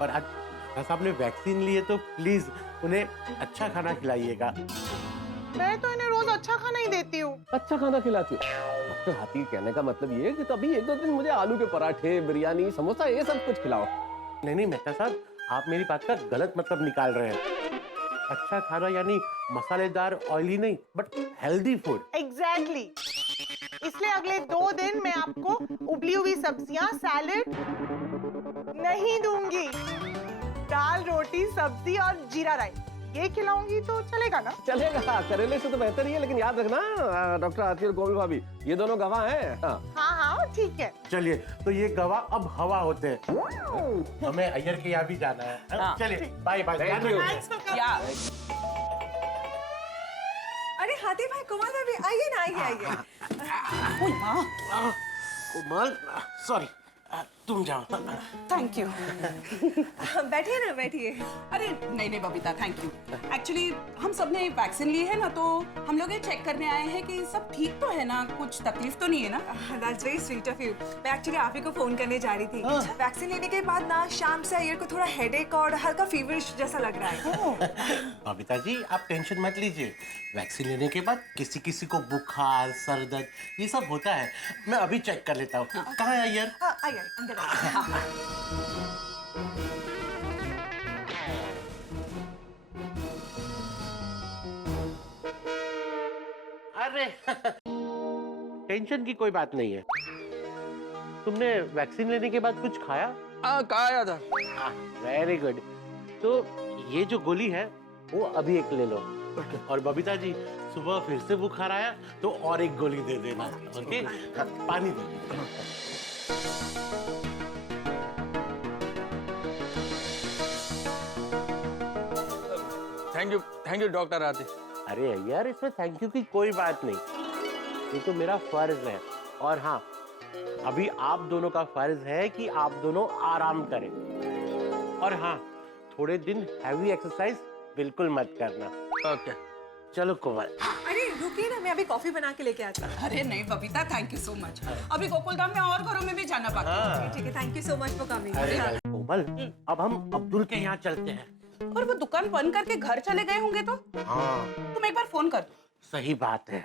पर आज डॉक्टर साहब ने वैक्सीन ली है तो प्लीज उन्हें अच्छा खाना खिलाइएगा। मैं तो इन्हें रोज अच्छा खाना ही देती हूँ। अच्छा खाना खिलाती हूँ? डॉक्टर हाथी कहने का मतलब ये है कि तभी एक दो दिन मुझे आलू के पराठे, बिरयानी, समोसा, ये सब कुछ खिलाओ। नहीं मेहता साहब, आप मेरी बात का गलत मतलब निकाल रहे हैं। अच्छा खाना यानी मसालेदार, ऑयली नहीं, बट हेल्दी फूड। एग्जैक्टली, इसलिए अगले 2 दिन मैं आपको उबली हुई सब्जियां, सैलेड नहीं दूंगी। दाल, रोटी, सब्जी और जीरा राइस ये खिलाऊंगी तो चलेगा ना? चलेगा, करेले से तो बेहतर ही है, लेकिन याद रखना डॉक्टर हाथी और कोमल भाभी, ये दोनों गवाह हैं। हाँ, ठीक है। चलिए, तो ये गवाह अब हवा होते हैं, हमें अय्यर के यहाँ भी जाना है। चलिए, बाय बाय। अरे हाथी भाई, कोमल भाभी, आइए ना, आइए। कोमल, सॉरी, तुम जाओ। Thank you. बैठिए ना, बैठिए। अरे नहीं बबीता, थैंक यू। एक्चुअली हम सब ने वैक्सीन ली है ना, तो हम लोग ये चेक करने आए हैं कि सब ठीक तो है ना, कुछ तकलीफ तो नहीं है ना? That's very sweet of you. मैं एक्चुअली आप ही को फोन करने जा रही थी। वैक्सीन लेने के बाद ना शाम से अय्यर को थोड़ा हेडेक और हल्का फीवरिश जैसा लग रहा है। बबीता जी, आप टेंशन मत लीजिए, वैक्सीन लेने के बाद किसी किसी को बुखार, सर दर्द, ये सब होता है। मैं अभी चेक कर लेता हूँ। कहाँ है अय्यर? आइए, अंदर आइए। अरे टेंशन की कोई बात नहीं है। तुमने वैक्सीन लेने के बाद कुछ खाया? खाया था। Very good. तो ये जो गोली है वो अभी एक ले लो, और बबीता जी सुबह फिर से बुखार आया तो और एक गोली दे देना। ओके? हाँ, पानी दे दो। थैंक यू डॉक्टर हाथी। अरे यार, इसमें थैंक यू की कोई बात नहीं, ये तो मेरा फर्ज है। और हाँ, अभी आप दोनों का फर्ज है कि आप दोनों आराम करें, और हाँ, थोड़े दिन हैवी एक्सरसाइज बिल्कुल मत करना। ओके, चलो कोमल। अरे रुकिए ना, मैं अभी कॉफी बना के लेके आती हूँ। अरे नहीं Babita, thank you so much. अभी गोकुलधाम में और घरों में भी जाना बाकी है। ठीक है, thank you so much for coming. अरे कोमल, अब हम अब्दुल के यहाँ चलते हैं। और वो दुकान बंद करके घर चले गए होंगे तो? हाँ, तुम एक बार फोन कर दो। सही बात है।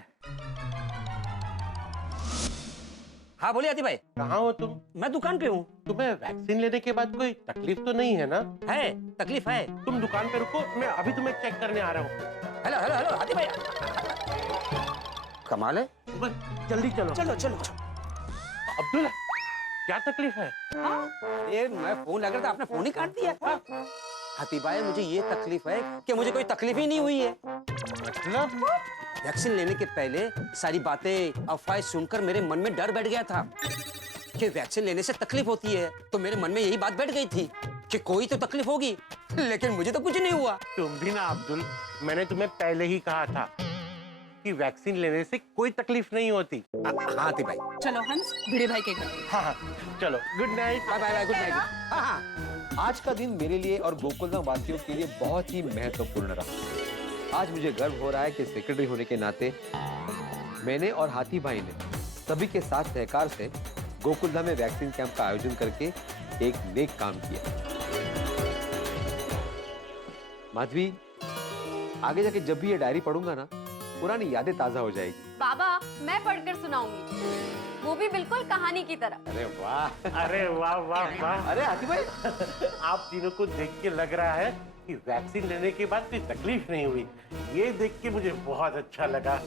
हाँ बोलिए आदि भाई। कहाँ हो तुम? मैं दुकान पे हूँ। तुम्हें वैक्सीन लेने के बाद कोई तकलीफ तो नहीं है ना? है, तकलीफ है। तुम दुकान पे रुको, मैं अभी तुम्हें चेक करने आ रहा हूँ। हेलो हेलो हेलो आदि भाई, कमाल है। बस जल्दी चलो। चलो चलो। अब्दुल, क्या तकलीफ है? ये मैं फोन लग रहा था, आपने फोन ही काट दिया। हाथी भाई, मुझे ये तकलीफ है कि मुझे कोई तकलीफ ही नहीं हुई है। मतलब? वैक्सीन लेने के पहले सारी बातें, अफवाहें सुनकर मेरे मन में डर बैठ गया था कि वैक्सीन लेने से तकलीफ होती है। तो मेरे मन में यही बात बैठ गई थी कि कोई तो तकलीफ होगी, लेकिन मुझे तो कुछ नहीं हुआ। तुम भी ना अब्दुल, मैंने तुम्हें पहले ही कहा था कि वैक्सीन लेने से कोई तकलीफ नहीं होती। हाथी भाई, चलो हंस, भिड़े भाई के घर। हाँ, चलो, good night. Bye bye, good night. आज का दिन मेरे लिए और गोकुलधाम वासियों के लिए बहुत ही महत्वपूर्ण रहा। आज मुझे गर्व हो रहा है कि सेक्रेटरी होने के नाते मैंने और हाथी भाई ने सभी के साथ सहकार से गोकुलधाम में वैक्सीन कैंप का आयोजन करके एक नेक काम किया। माधवी, आगे जाके जब भी ये डायरी पढ़ूंगा ना, पुरानी यादें ताजा हो जाएगी। बाबा, मैं पढ़कर सुनाऊंगी, वो भी बिल्कुल कहानी की तरह। अरे वाह, अरे वाह वाह वाह। अरे हाथी भाई, आप तीनों को देख के लग रहा है कि वैक्सीन लेने के बाद कोई तकलीफ नहीं हुई। ये देख के मुझे बहुत अच्छा लगा।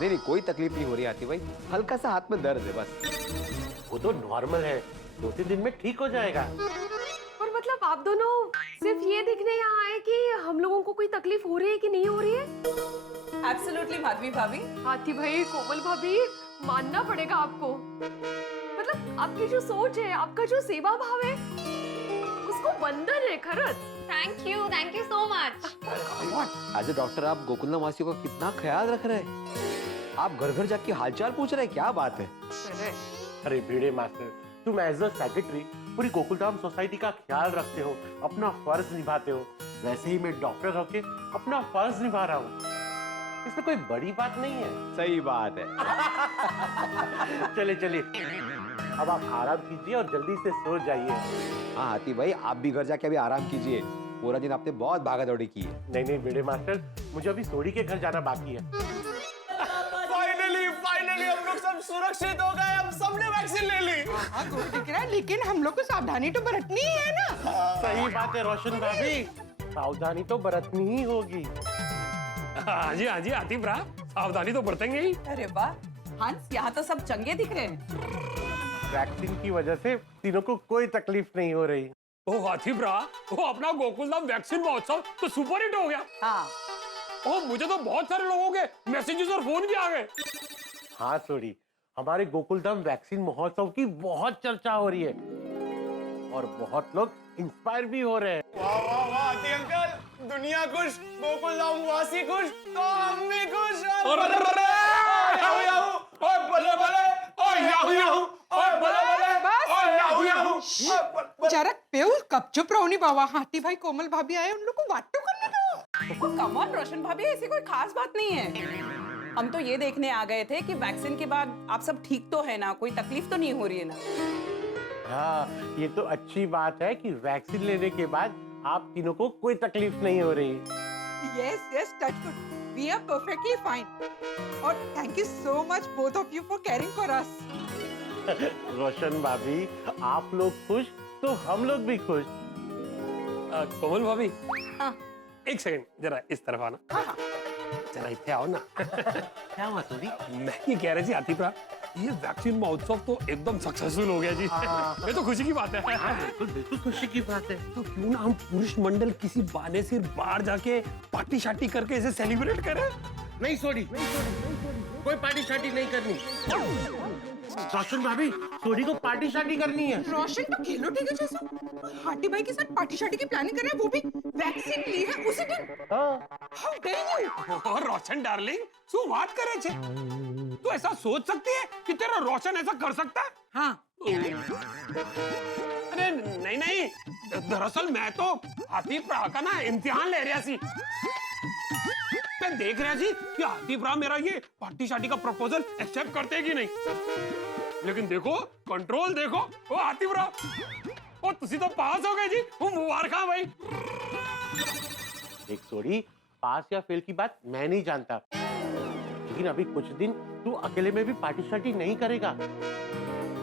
नहीं, कोई तकलीफ नहीं हो रही हाथी भाई, हल्का सा हाथ में दर्द है बस। वो तो नॉर्मल है, 2-3 दिन में ठीक हो जाएगा। मतलब आप दोनों सिर्फ ये देखने यहाँ आए कि हम लोगों को कोई तकलीफ हो रही है कि नहीं हो रही है? एब्सोल्युटली माधवी भाभी। हाथी भाई, कोमल भाभी, मानना पड़ेगा आपको। मतलब आपकी जो सोच है, आपका जो सेवा भाव है, उसको वंदन है खरच। Thank you so much. आज डॉक्टर, आप गोकुलधाम वासियों का कितना ख्याल रख रहे हैं। आप घर घर जाके हालचाल पूछ रहे हैं, क्या बात है? अरे भिड़े मास्टर, तुम एज अ सेक्रेटरी पूरी गोकुलधाम सोसाइटी का ख्याल रखते हो, अपना फर्ज निभाते हो। वैसे ही मैं डॉक्टर होके अपना फर्ज निभा रहा हूँ। इसमें कोई बड़ी बात नहीं है। सही बात है। चले चलिए, अब आप आराम कीजिए और जल्दी से सो जाइए। हाँ हाथी भाई, आप भी घर जाके अभी आराम कीजिए। पूरा दिन आपने बहुत भागा दौड़ी की है। नहीं भिड़े मास्टर, मुझे अभी सोडी के घर जाना बाकी है। फाइनली हम लोग सब सुरक्षित हो गए, हम सबने वैक्सीन ले ली। दिख रहा है, लेकिन हम लोग को सावधानी तो बरतनी ही है ना। सही बात है रोशन भाभी, सावधानी तो बरतनी ही होगी। हाँ जी आतिफ रहा, सावधानी तो बरतेंगे ही। अरे वाह हंस, यहाँ तो सब चंगे दिख रहे हैं। वैक्सीन की वजह से तीनों को कोई तकलीफ नहीं हो रही। ओह आतिफ रहा, वो अपना गोकुलधाम वैक्सीन महोत्सव तो सुपर हिट हो गया। हाँ। ओह मुझे तो बहुत सारे लोगों के मैसेजेस और फोन भी आ गए। हाँ सोडी, हमारे गोकुलधाम वैक्सीन महोत्सव की बहुत चर्चा हो रही है और बहुत लोग इंस्पायर भी हो रहे हैं। वाह वाह वाह आती अंकल, दुनिया खुश, गोकुलधाम वासी खुश, तो हम भी खुश। बल्ले बल्ले, याहू याहू, ओए बल्ले बल्ले, ओए याहू याहू, ओए बल्ले बल्ले, ओए याहू याहू। जरा पेऊ कब चुप रहो नी बाबा। हाथी भाई, कोमल भाभी आए, उन लोग को वाटो करने दो। कम ऑन रोशन भाभी, ऐसी कोई खास बात नहीं है। हम तो ये देखने आ गए थे कि वैक्सीन के बाद आप सब ठीक तो है ना, कोई तकलीफ तो नहीं हो रही है ना। हाँ, ये तो अच्छी बात है कि वैक्सीन लेने के बाद आप तीनों को कोई तकलीफ नहीं हो रही। Yes, touch wood. We are perfectly fine. और thank you so much both of you for caring for us. रोशन भाभी, आप लोग खुश तो हम लोग भी खुश। कोमल भाभी, हाँ। एक सेकंड, जरा इस तरफ आना। जरा इतने आओ ना। क्या हुआ सोडी? मैं ये कह रही थी आतिफ रहा, ये वैक्सीन महोत्सव तो एकदम सक्सेसफुल हो गया जी। ये तो खुशी की बात है। बिल्कुल खुशी की बात है। तो क्यों ना हम पुरुष मंडल किसी बहाने से बाहर जाके पार्टी शार्टी करके इसे सेलिब्रेट करें? नहीं सोडी, कोई पार्टी शार्टी नहीं करनी। रोशन भाभी, सोडी को पार्टी शार्टी करनी है। रोशन तो खेलो ठीक है जैसा। हाथी भाई के साथ पार्टी शार्टी की प्लानिंग कर रहे हैं, वो भी वैक्सीन ली है उसी दिन। How dare you? और रोशन डार्लिंग, શું વાત કરે છે? तू ऐसा सोच सकती है कि तेरा रोशन ऐसा कर सकता है? हाँ। अरे नहीं, दरअसल मैं तो हाथी भरा का ना इम्तिहान ले रहा सी। मैं देख रहा सी कि हाथी भरा मेरा ये पार्टी शार्टी का प्रपोजल एक्सेप्ट करते कि नहीं। लेकिन देखो, कंट्रोल देखो, वो हाथी भरा, ओ तुसी तो पास हो गए जी, वो मुबारक भाई। एक सोडी, पास या फेल की बात मैं नहीं जानता, लेकिन अभी कुछ दिन तू अकेले में भी पार्टी शार्टी नहीं करेगा।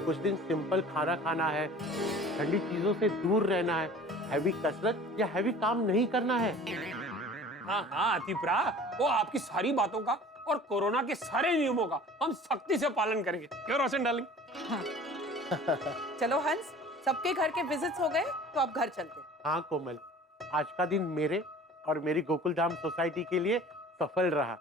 कुछ दिन सिंपल खाना खाना है, ठंडी चीजों से दूर रहना है, हैवी कसरत या हैवी काम नहीं करना है। हाँ आतिफ भरा, वो आपकी सारी बातों का और कोरोना के सारे नियमों का हम सख्ती से पालन करेंगे। क्यों रोशन डार्लिंग? चलो हंस, सबके घर के विजिट्स हो गए तो अब घर चलते। हाँ कोमल, आज का दिन मेरे और मेरी गोकुलधाम सोसाइटी के लिए सफल रहा।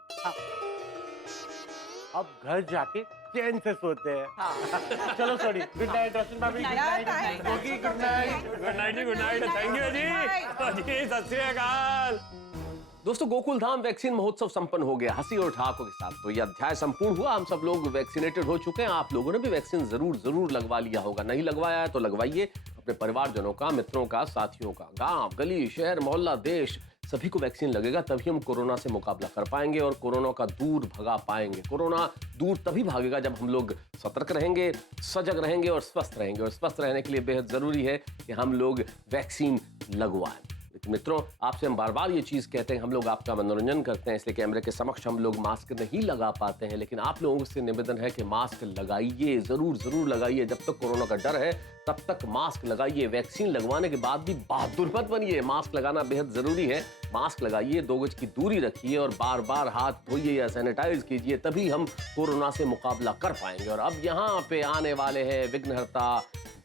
अब घर जाके चैन से सोते हैं। हाँ। चलो सॉरी, गुड नाइट रोशन भाभी, good night Gogi, good night. Good night ji, good night, thank you ji, सत श्री अकाल। दोस्तों, गोकुलधाम वैक्सीन महोत्सव संपन्न हो गया हंसी और ठहाकों के साथ। तो ये अध्याय संपूर्ण हुआ, हम सब लोग वैक्सीनेटेड हो चुके हैं। आप लोगों ने भी वैक्सीन जरूर लगवा लिया होगा। नहीं लगवाया है तो लगवाइए, अपने परिवारजनों का, मित्रों का, साथियों का। गांव, गली, शहर, मोहल्ला, देश, सभी को वैक्सीन लगेगा, तभी हम कोरोना से मुकाबला कर पाएंगे और कोरोना का दूर भगा पाएंगे। कोरोना दूर तभी भागेगा जब हम लोग सतर्क रहेंगे, सजग रहेंगे और स्वस्थ रहेंगे। और स्वस्थ रहने के लिए बेहद जरूरी है कि हम लोग वैक्सीन लगवाएं। मित्रों, आपसे हम बार बार ये चीज कहते हैं, हम लोग आपका मनोरंजन करते हैं, इसलिए कैमरे के समक्ष हम लोग मास्क नहीं लगा पाते हैं, लेकिन आप लोगों से निवेदन है कि मास्क लगाइए, जरूर लगाइए। जब तक कोरोना का डर है तब तक मास्क लगाइए। वैक्सीन लगवाने के बाद भी बहादुर मत बनिए, मास्क लगाना बेहद जरूरी है। मास्क लगाइए, 2 गज की दूरी रखिए और बार हाथ धोइए या सैनिटाइज कीजिए, तभी हम कोरोना से मुकाबला कर पाएंगे। और अब यहाँ पे आने वाले हैं विघ्नहर्ता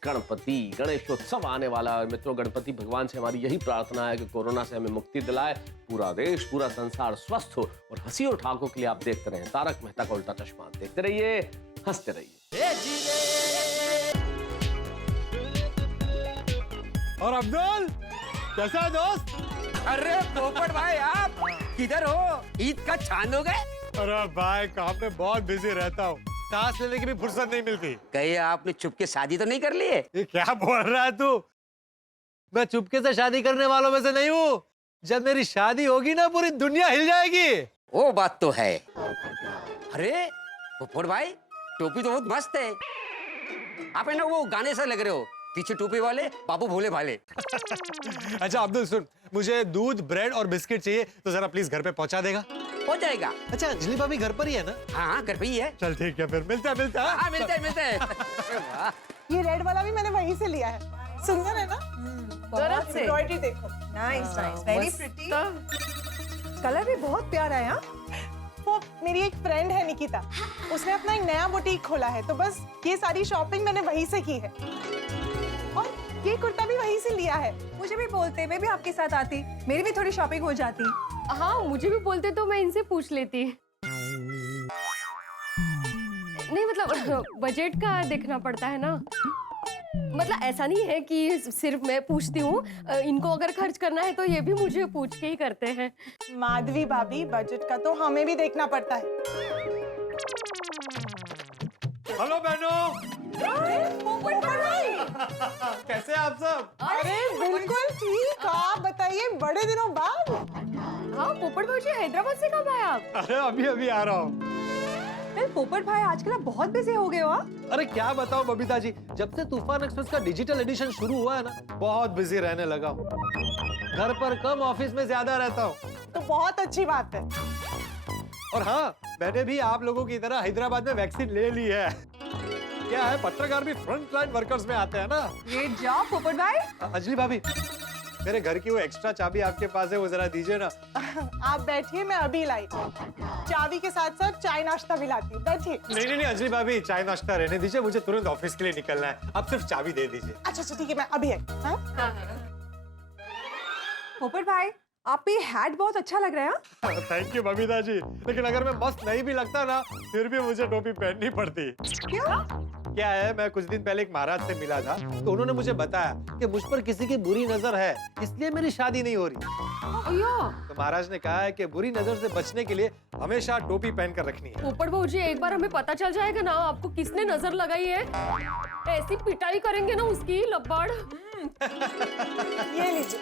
गणपति गणेशोत्सव आने वाला है। मित्रों, गणपति भगवान से हमारी यही प्रार्थना है कि कोरोना से हमें मुक्ति दिलाए, पूरा देश पूरा संसार स्वस्थ हो और हंसी और ठाकों के लिए आप देखते रहें तारक मेहता का उल्टा चश्मा। देखते रहिए, हंसते रहिए। और अब्दुल कैसा है दोस्त? अरे पोपट भाई, आप किधर हो? ईद का चांद हो गए? अरे भाई, काम में बहुत बिजी रहता हूँ, सांस लेने की भी फुर्सत नहीं मिलती। कहीं आपने चुपके शादी तो नहीं कर ली है? ये क्या बोल रहा है तू? मैं चुपके से शादी करने वालों में से नहीं हूँ। जब मेरी शादी होगी ना, पूरी दुनिया हिल जाएगी। वो बात तो है। अरे पोपट भाई, टोपी तो बहुत मस्त है। आप है ना वो गाने से लग रहे हो, पीछे टोपी वाले बाबू भोले भाले। अच्छा अब्दुल सुन, मुझे दूध, ब्रेड और बिस्किट चाहिए, तो जरा प्लीज घर पे पहुंचा देगा? हो जाएगा। अच्छा, अंजलि भाभी घर पर ही है ना? हाँ, घर पे ही है। चल ठीक है, फिर मिलते हैं। हाँ, मिलते हैं। ये रेड वाला भी मैंने वहीं से लिया है, सुंदर है ना? बहुत से। एम्ब्रॉयडरी देखो, nice nice, very pretty. Colour भी बहुत प्यारा है। हाँ, वो मेरी एक फ्रेंड है निकिता, उसने अपना एक नया बुटीक खोला है, तो बस ये सारी शॉपिंग मैंने वहीं से की है। और ये कुर्ता भी वहीं से लिया है। मुझे भी बोलते, मैं भी आपके साथ आती, मेरी भी थोड़ी शॉपिंग हो जाती। हाँ, मुझे भी बोलते तो मैं इनसे पूछ लेती। नहीं मतलब बजट का देखना पड़ता है ना। मतलब ऐसा नहीं है कि सिर्फ मैं पूछती हूँ, इनको अगर खर्च करना है तो ये भी मुझे पूछ के ही करते हैं। माधवी भाभी, बजट का तो हमें भी देखना पड़ता है। हेलो बहनों, कैसे आप सब? अरे बिल्कुल ठीक, आप बताइए, बड़े दिनों बाद। हाँ, पोपट भाई हैदराबाद से कब आए आप? अरे अभी अभी आ रहा हूँ। पोपट भाई आजकल आप बहुत बिजी हो गए हो। अरे क्या बताऊं बबीता जी, जब से तूफान एक्सप्रेस का डिजिटल एडिशन शुरू हुआ है ना, बहुत बिजी रहने लगा हूँ। घर पर कम, ऑफिस में ज्यादा रहता हूँ। तो बहुत अच्छी बात है। और हाँ, मैंने भी आप लोगों की तरह हैदराबाद में वैक्सीन ले ली है। क्या है, पत्रकार भी फ्रंट लाइन वर्कर्स में आते हैं ना। ये जाओ पोपट भाई। अंजलि भाभी, मेरे घर की वो एक्स्ट्रा चाबी आपके पास है, वो जरा दीजिए ना। आप बैठिए, मैं अभी लाई। चाबी के साथ साथ चाय नाश्ता भी लाती हूँ, बैठिए। नहीं अंजलि भाभी, चाय नाश्ता रहने दीजिए, मुझे तुरंत ऑफिस के लिए निकलना है। आप सिर्फ चाबी दे दीजिए। अच्छा ठीक है, मैं अभी आई। पोपट भाई, आप पे हैट बहुत अच्छा लग रहा है। थैंक यू बबीता जी, लेकिन अगर मैं मस्त नहीं भी लगता ना, फिर भी मुझे टोपी पहननी पड़ती। क्यों? क्या है, मैं कुछ दिन पहले एक महाराज से मिला था, तो उन्होंने मुझे बताया कि मुझ पर किसी की बुरी नजर है, इसलिए मेरी शादी नहीं हो रही। तो महाराज ने कहा है कि बुरी नजर से बचने के लिए हमेशा टोपी पहनकर रखनी है। पोपट भाई, एक बार हमें पता चल जाएगा ना आपको किसने नजर लगाई है, ऐसी पिटाई करेंगे ना उसकी लब्बड़। ये लीजिए।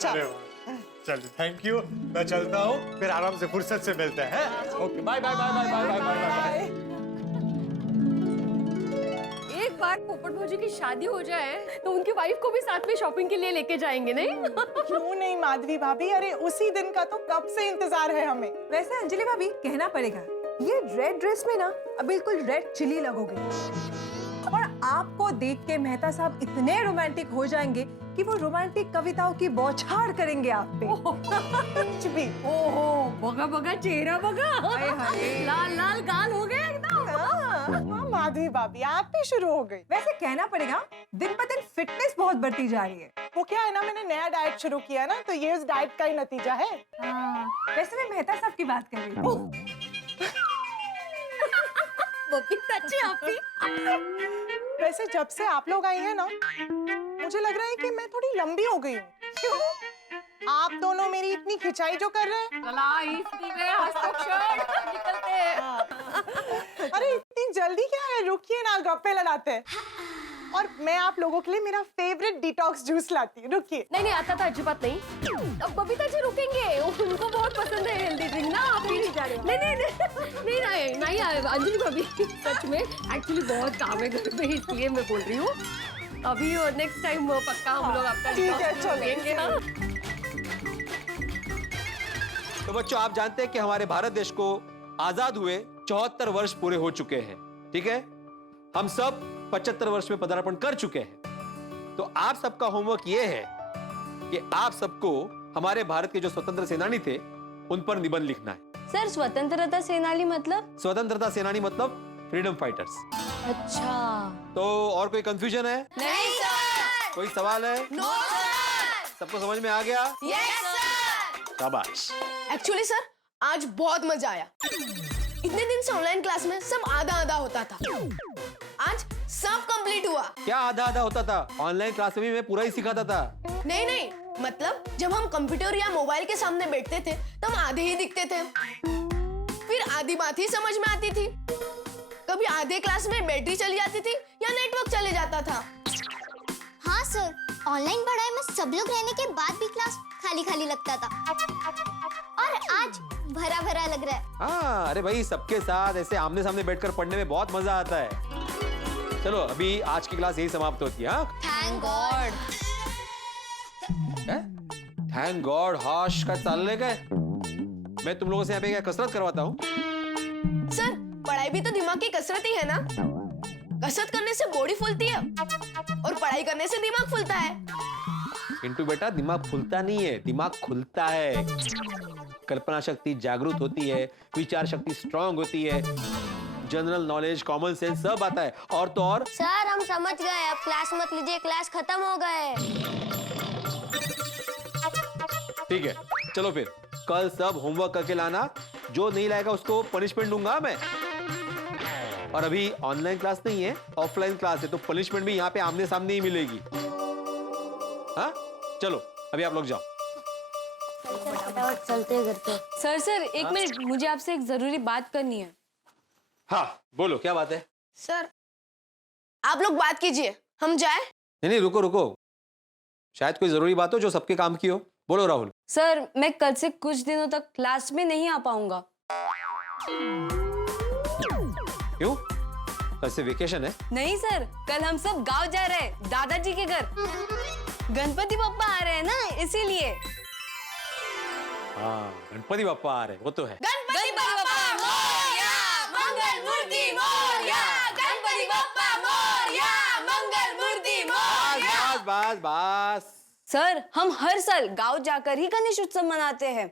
चलो थैंक यू, मैं चलता हूँ, फिर आराम से फुर्सत से मिलते हैं। Okay, bye bye bye bye bye bye bye. एक बार पोपट भौजी की शादी हो जाए तो उनकी वाइफ को भी साथ में शॉपिंग के लिए लेके जाएंगे, नहीं? क्यों नहीं माधवी भाभी, अरे उसी दिन का तो कब से इंतजार है हमें। वैसे अंजलि भाभी, कहना पड़ेगा, ये रेड ड्रेस में ना अब बिल्कुल रेड चिली लगोगे। और आपको देख के मेहता साहब इतने रोमांटिक हो जाएंगे कि वो रोमांटिक कविताओं की बौछार करेंगे आप पे। कुछ भी। ओहो, बगा बगा चेहरा बगा, लाल लाल गाल हो गए एकदम। हाँ, माधवी भाभी, आप भी शुरू हो गई। वैसे कहना पड़ेगा, दिन ब दिन फिटनेस बहुत बढ़ती जा रही है। वो क्या है ना, मैंने नया डाइट शुरू किया ना, तो ये उस डाइट का ही नतीजा है। वैसे मैं मेहता साहब की बात कर रही हूँ। वैसे जब से आप लोग आई हैं ना, मुझे लग रहा है कि मैं थोड़ी लंबी हो गई हूँ। क्यों? आप दोनों मेरी इतनी खिंचाई जो कर रहे हैं। अरे इतनी जल्दी क्या है, रुकिए ना, गप्पे लड़ाते हैं। और मैं आप लोगों के लिए मेरा फेवरेट डिटॉक्स जूस लाती हूँ, रुकिए। नहीं आता था, अच्छी बात नहीं। अब बबीता जी रुकेंगे, उनको बहुत पसंद है हेल्दी ड्रिंक ना। आप ही नहीं जा रहे हो? नहीं अंजलि भाभी, सच में एक्चुअली बहुत काम है घर पे, इसलिए मैं बोल रही हूँ। अभी और नेक्स्ट टाइम पक्का हम लोग आपका डिटॉक्स लेंगे ना। तो बच्चों, आप जानते हैं कि हमारे भारत देश को आजाद हुए 74 वर्ष पूरे हो चुके हैं, ठीक है? हम सब 75 वर्ष में पदार्पण कर चुके हैं। तो आप सबका होमवर्क ये है कि आप सबको हमारे भारत के जो स्वतंत्र सेनानी थे उन पर निबंध लिखना है। सर, स्वतंत्रता सेनानी मतलब? स्वतंत्रता सेनानी मतलब फ्रीडम फाइटर्स। अच्छा। तो और कोई कंफ्यूजन है? नहीं सर। कोई सवाल है? No sir. सबको समझ में आ गया? Yes sir. शाबाश। एक्चुअली सर आज बहुत मजा आया। इतने दिन से ऑनलाइन क्लास में सब आधा आधा होता था, आज सब कंप्लीट हुआ। क्या आधा आधा होता था? ऑनलाइन क्लास में भी मैं पूरा ही सिखाता था। नहीं नहीं, मतलब जब हम कंप्यूटर या मोबाइल के सामने बैठते थे तब आधे ही दिखते थे, फिर आधी बात ही समझ में आती थी। कभी आधे क्लास में बैटरी चली जाती थी या नेटवर्क चले जाता था। हाँ सर, ऑनलाइन पढ़ाई में सब लोग रहने के बाद भी क्लास खाली खाली लगता था और आज भरा भरा लग रहा है। हाँ, अरे भाई सबके साथ ऐसे आमने सामने बैठकर पढ़ने में बहुत मजा आता है। चलो अभी आज की क्लास यही समाप्त होती है। Thank God. थैंक गॉड हॉश का चालने का। मैं तुम लोगों से यहाँ पे क्या कसरत करवाता हूँ? सर पढ़ाई भी तो दिमाग की कसरत ही है ना। कसरत करने से बॉडी फूलती है और पढ़ाई करने से दिमाग फूलता है। पिंटू बेटा, दिमाग फूलता नहीं है, दिमाग खुलता है। कल्पना शक्ति जागरूक होती है, विचार शक्ति स्ट्रांग होती है, जनरल नॉलेज, कॉमन सेंस सब आता है। और तो और सर हम समझ गए, अब क्लास मत लीजिए, क्लास खत्म हो गए। ठीक है, चलो फिर कल सब होमवर्क करके लाना। जो नहीं लाएगा उसको पनिशमेंट दूंगा मैं। और अभी ऑनलाइन क्लास नहीं है, ऑफलाइन क्लास है, तो पनिशमेंट भी यहाँ पे आमने सामने ही मिलेगी। हाँ चलो अभी आप लोग जाओ। चलते करते। सर एक मिनट, मुझे आपसे एक जरूरी बात करनी है। हाँ बोलो, क्या बात है? सर आप लोग बात कीजिए, हम जाए? नहीं रुको रुको, शायद कोई जरूरी बात हो जो सबके काम की हो। बोलो राहुल। सर मैं कल से कुछ दिनों तक क्लास में नहीं आ पाऊंगा। क्यों? कल से वेकेशन है? नहीं सर, कल हम सब गांव जा रहे हैं, दादाजी के घर। गणपति बप्पा आ रहे हैं ना, इसीलिए। हाँ गणपति बप्पा आ रहे हैं, वो तो है। गणपति बप्पा मोरया, मंगल मूर्ति मोरया, गणपति बप्पा मोरया, मंगल मूर्ति मोरया। बस बस। सर हम हर साल गांव जाकर ही गणेश उत्सव मनाते हैं।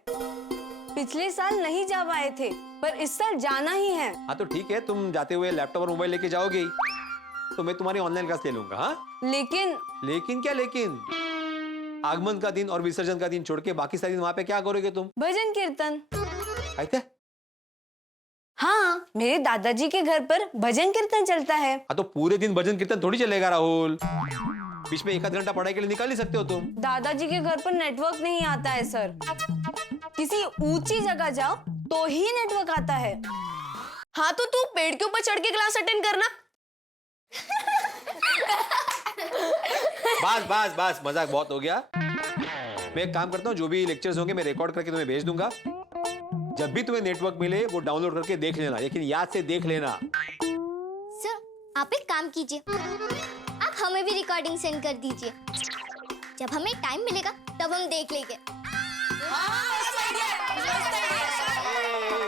पिछले साल नहीं जा पाए थे, पर इस साल जाना ही है। हाँ तो ठीक है, तुम जाते हुए लैपटॉप और मोबाइल लेके जाओगे ही, तो मैं तुम्हारी ऑनलाइन क्लास ले लूंगा। हाँ लेकिन क्या लेकिन? आगमन का दिन और विसर्जन का दिन छोड़ के बाकी सारे दिन वहाँ पे क्या करोगे तुम? भजन कीर्तन। आते? हाँ, मेरे दादाजी के घर पर भजन कीर्तन चलता है। हाँ तो पूरे दिन भजन कीर्तन थोड़ी चलेगा राहुल, बीच में 1 आध घंटा पढ़ाई के लिए निकाल नहीं सकते हो तुम? दादाजी के घर पर नेटवर्क नहीं आता है सर। किसी ऊंची जगह जाओ तो ही नेटवर्क आता है। हाँ तो तू पेड़ के ऊपर चढ़ के क्लास अटेंड करना। बस मजाक बहुत हो गया। मैं एक काम करता हूँ, जो भी लेक्चर्स होंगे मैं रिकॉर्ड करके तुम्हें भेज दूंगा। जब भी तुम्हें नेटवर्क मिले वो डाउनलोड करके देख लेना, लेकिन याद से देख लेना। सर आप एक काम कीजिए, आप हमें भी रिकॉर्डिंग सेंड कर दीजिए। जब हमें टाइम मिलेगा तब हम देख लेंगे।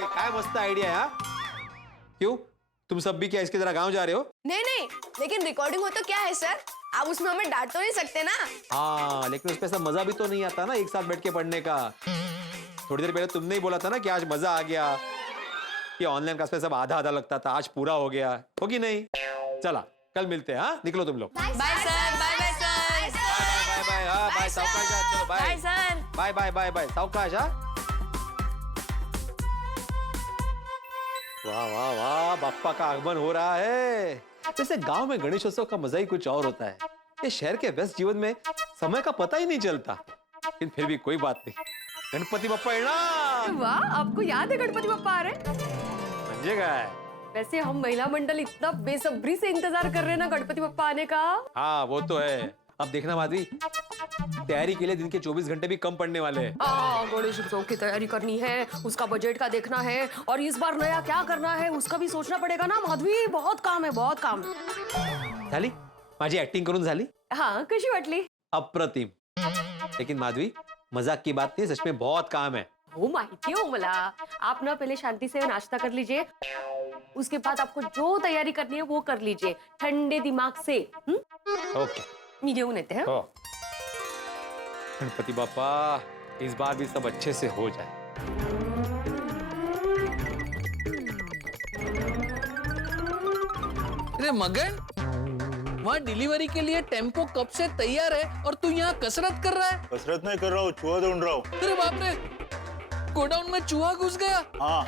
क्या मस्त आइडिया है। क्यों, तुम सब भी क्या इसकी तरह गांव जा रहे हो? नहीं, लेकिन रिकॉर्डिंग हो तो क्या है सर, आप उसमें हमें डांट तो नहीं सकते ना। हाँ लेकिन उसमें ऐसा मजा भी तो नहीं आता ना एक साथ बैठ के पढ़ने का। थोड़ी देर पहले तुमने ही बोला था ना कि आज मजा आ गया, कि ऑनलाइन क्लास में सब आधा आधा लगता था, आज पूरा हो गया, हो कि नहीं? चला कल मिलते हैं। हाँ निकलो तुम लोग। Bye sir. Bye sir. Bye हाँ बाय सावकाश जा, चलो बाय सर। बाय सावकाश। हाँ वाह वाह वाह, बाप्पा का आगमन हो रहा है। वैसे गांव में गणेशोत्सव का मजा ही कुछ और होता है। ये शहर के व्यस्त जीवन में समय का पता ही नहीं चलता, लेकिन फिर भी कोई बात नहीं। गणपति बप्पा प्रणाम। वाह, आपको याद है गणपति बप्पा आ रहे? समझेगा। वैसे हम महिला मंडल इतना बेसब्री से इंतजार कर रहे हैं ना गणपति बप्पा आने का। हाँ वो तो है। अब देखना माधवी, तैयारी के लिए दिन के 24 घंटे भी कम पड़ने वाले हैं। गणेश उत्सव की तैयारी करनी है, उसका बजट का देखना है, और इस बार नया क्या करना है उसका भी सोचना पड़ेगा ना माधवी। बहुत काम है, बहुत काम। झाली माझी ऍक्टिंग करून झाली? हाँ कशी वाटली? अप्रतिम। लेकिन माधवी मजाक की बात नहीं, सच में बहुत काम है। वो माहिती हो मला। आप ना पहले शांति से नाश्ता कर लीजिए, उसके बाद आपको जो तैयारी करनी है वो कर लीजिए ठंडे दिमाग से। ओके मी घेऊन येते हैं। गणपति बापा इस बार भी सब अच्छे से हो जाए। अरे मगन, वहाँ डिलीवरी के लिए टेम्पो कब से तैयार है और तू यहाँ कसरत कर रहा है? कसरत नहीं कर रहा हूँ, चूहा ढूंढ रहा हूँ। अरे बाप रे, गोडाउन में चूहा घुस गया। हाँ।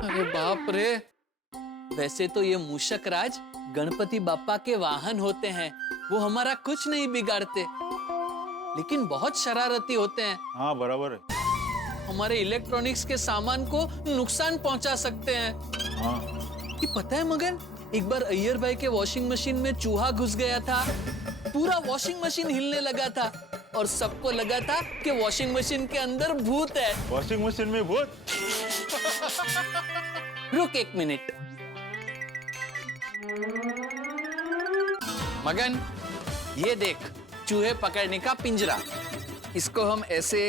अरे बाप रे, वैसे तो ये मूषक राज गणपति बाप्पा के वाहन होते हैं, वो हमारा कुछ नहीं बिगाड़ते, लेकिन बहुत शरारती होते हैं। हाँ बराबर है। हमारे इलेक्ट्रॉनिक्स के सामान को नुकसान पहुंचा सकते हैं। हाँ। ये पता है मगन, एक बार अय्यर भाई के वॉशिंग मशीन में चूहा घुस गया था, पूरा वॉशिंग मशीन हिलने लगा था और सबको लगा था कि वॉशिंग मशीन के अंदर भूत है। वॉशिंग मशीन में भूत? रुक एक मिनट। मगन, ये देख, चूहे पकड़ने का पिंजरा। इसको हम ऐसे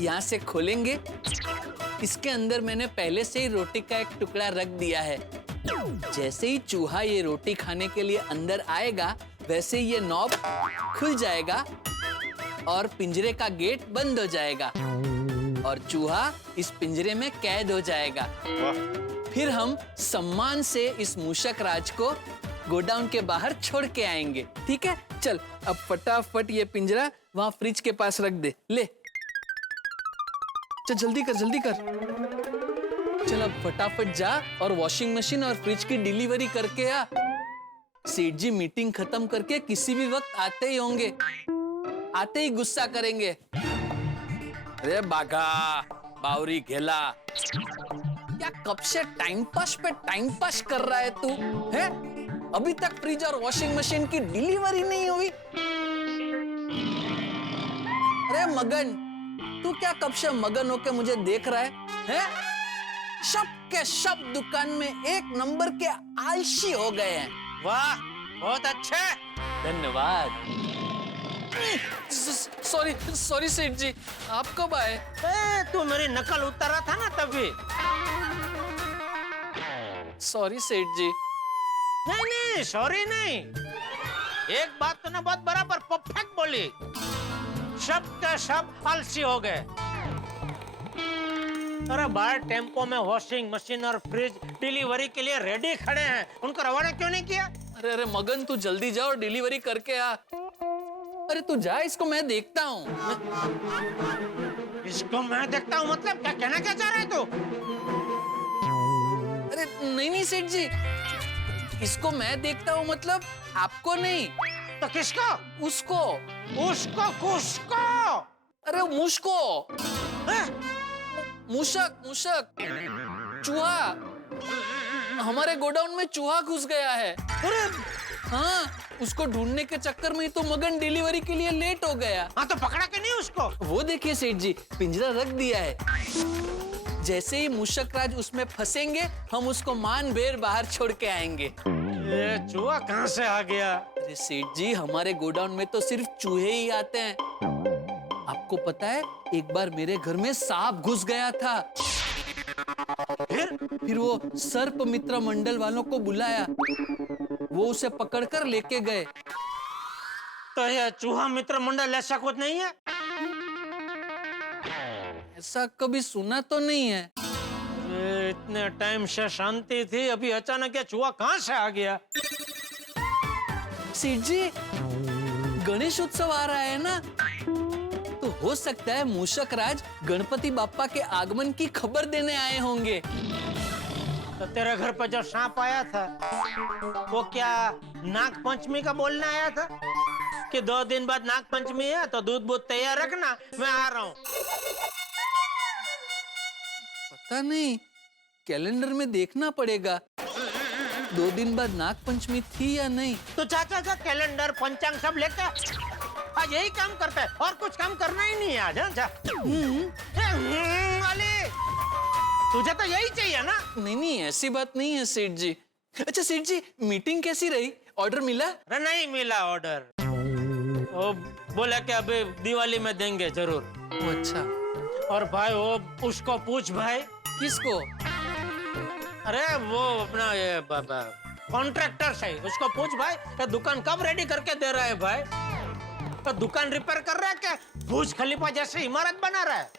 यहां से खोलेंगे। इसके अंदर मैंने पहले से ही रोटी का एक टुकड़ा रख दिया है। जैसे ही चूहा ये रोटी खाने के लिए अंदर आएगा, वैसे ही ये नॉब खुल जाएगा और पिंजरे का गेट बंद हो जाएगा और चूहा इस पिंजरे में कैद हो जाएगा। फिर हम सम्मान से इस मूषक राज को गोडाउन के बाहर छोड़ के आएंगे। ठीक है, चल अब फटाफट ये पिंजरा वहां फ्रिज के पास रख दे। ले चल, जल्दी कर जल्दी कर। चल अब फटाफट जा और वॉशिंग मशीन और फ्रिज की डिलीवरी करके आ। सेठ जी मीटिंग खत्म करके किसी भी वक्त आते ही होंगे, आते ही गुस्सा करेंगे। अरे बाघा, बावरी घेला, क्या कब से टाइम पास पे टाइम पास कर रहा है तू? है अभी तक फ्रिज और वॉशिंग मशीन की डिलीवरी नहीं हुई? अरे मगन, तू क्या कब से मगन होके मुझे देख रहा है? सब के सब दुकान में एक नंबर के आलसी हो गए हैं। वाह, बहुत अच्छे, धन्यवाद। सॉरी सॉरी सेठ जी, आप कब आए? तू मेरी नकल उतार रहा था ना तभी। सॉरी सेठ जी। नहीं नहीं, सॉरी नहीं। एक बात तूने बहुत बराबर परफेक्ट बोली, सब के सब आलसी हो गए। अरे बाहर टेम्पो में वॉशिंग मशीन और फ्रिज डिलीवरी के लिए रेडी खड़े हैं, उनको रवाना क्यों नहीं किया? अरे अरे मगन, तू जल्दी जा और डिलीवरी करके आ। अरे तू जा, इसको मैं देखता हूँ। इसको मैं देखता हूँ मतलब क्या कहना क्या चाह रहा है तू? अरे नहीं नहीं सेठ जी, इसको मैं देखता हूँ मतलब आपको नहीं। तो किसको? उसको। उसको किसको? अरे मुझको। मूषक मूषक, चूहा। हमारे गोडाउन में चूहा घुस गया है। अरे हाँ, उसको ढूंढने के चक्कर में तो मगन डिलीवरी के लिए लेट हो गया। हाँ तो पकड़ा के नहीं उसको? वो देखिए सेठ जी, पिंजरा रख दिया है। जैसे ही मूषक राज उसमें फंसेंगे, हम उसको मान बेर बाहर छोड़ के आएंगे। ये चूहा कहाँ से आ गया? अरे सेठ जी, हमारे गोडाउन में तो सिर्फ चूहे ही आते हैं। आपको पता है, एक बार मेरे घर में सांप घुस गया था। फिर वो सर्प मित्र मंडल वालों को बुलाया, वो उसे पकड़कर लेके गए। तो ये चूहा मित्र मंडल ऐसा कुछ नहीं है? ऐसा कभी सुना तो नहीं है। इतने टाइम से शांति थी, अभी अचानक ये चूहा कहाँ से आ गया? सेठ जी, गणेश उत्सव आ रहा है ना, तो हो सकता है मूषक राज गणपति बाप्पा के आगमन की खबर देने आए होंगे। तो तेरे घर पर जो सांप आया था, वो क्या नाग पंचमी का बोलने आया था कि 2 दिन बाद नाग पंचमी है, तो दूध बूध तैयार रखना, मैं आ रहा हूँ? पता नहीं, कैलेंडर में देखना पड़ेगा 2 दिन बाद नाग पंचमी थी या नहीं। तो चाचा का कैलेंडर पंचांग सब लेकर आज यही काम करता है, और कुछ काम करना ही नहीं है आज। जा वाले, तुझे तो यही चाहिए ना? नहीं नहीं, ऐसी बात नहीं है सेठ जी। अच्छा सेठ जी, मीटिंग कैसी रही? ऑर्डर मिला? अरे नहीं मिला ऑर्डर, वो बोला कि अभी दिवाली में देंगे जरूर। अच्छा। और भाई वो उसको पूछ भाई। किसको? अरे वो अपना ये कॉन्ट्रैक्टर से, उसको पूछ भाई कि दुकान कब रेडी करके दे रहा है भाई? तो दुकान रिपेयर कर रहा है क्या? बुर्ज खलीफा जैसे इमारत बना रहा है?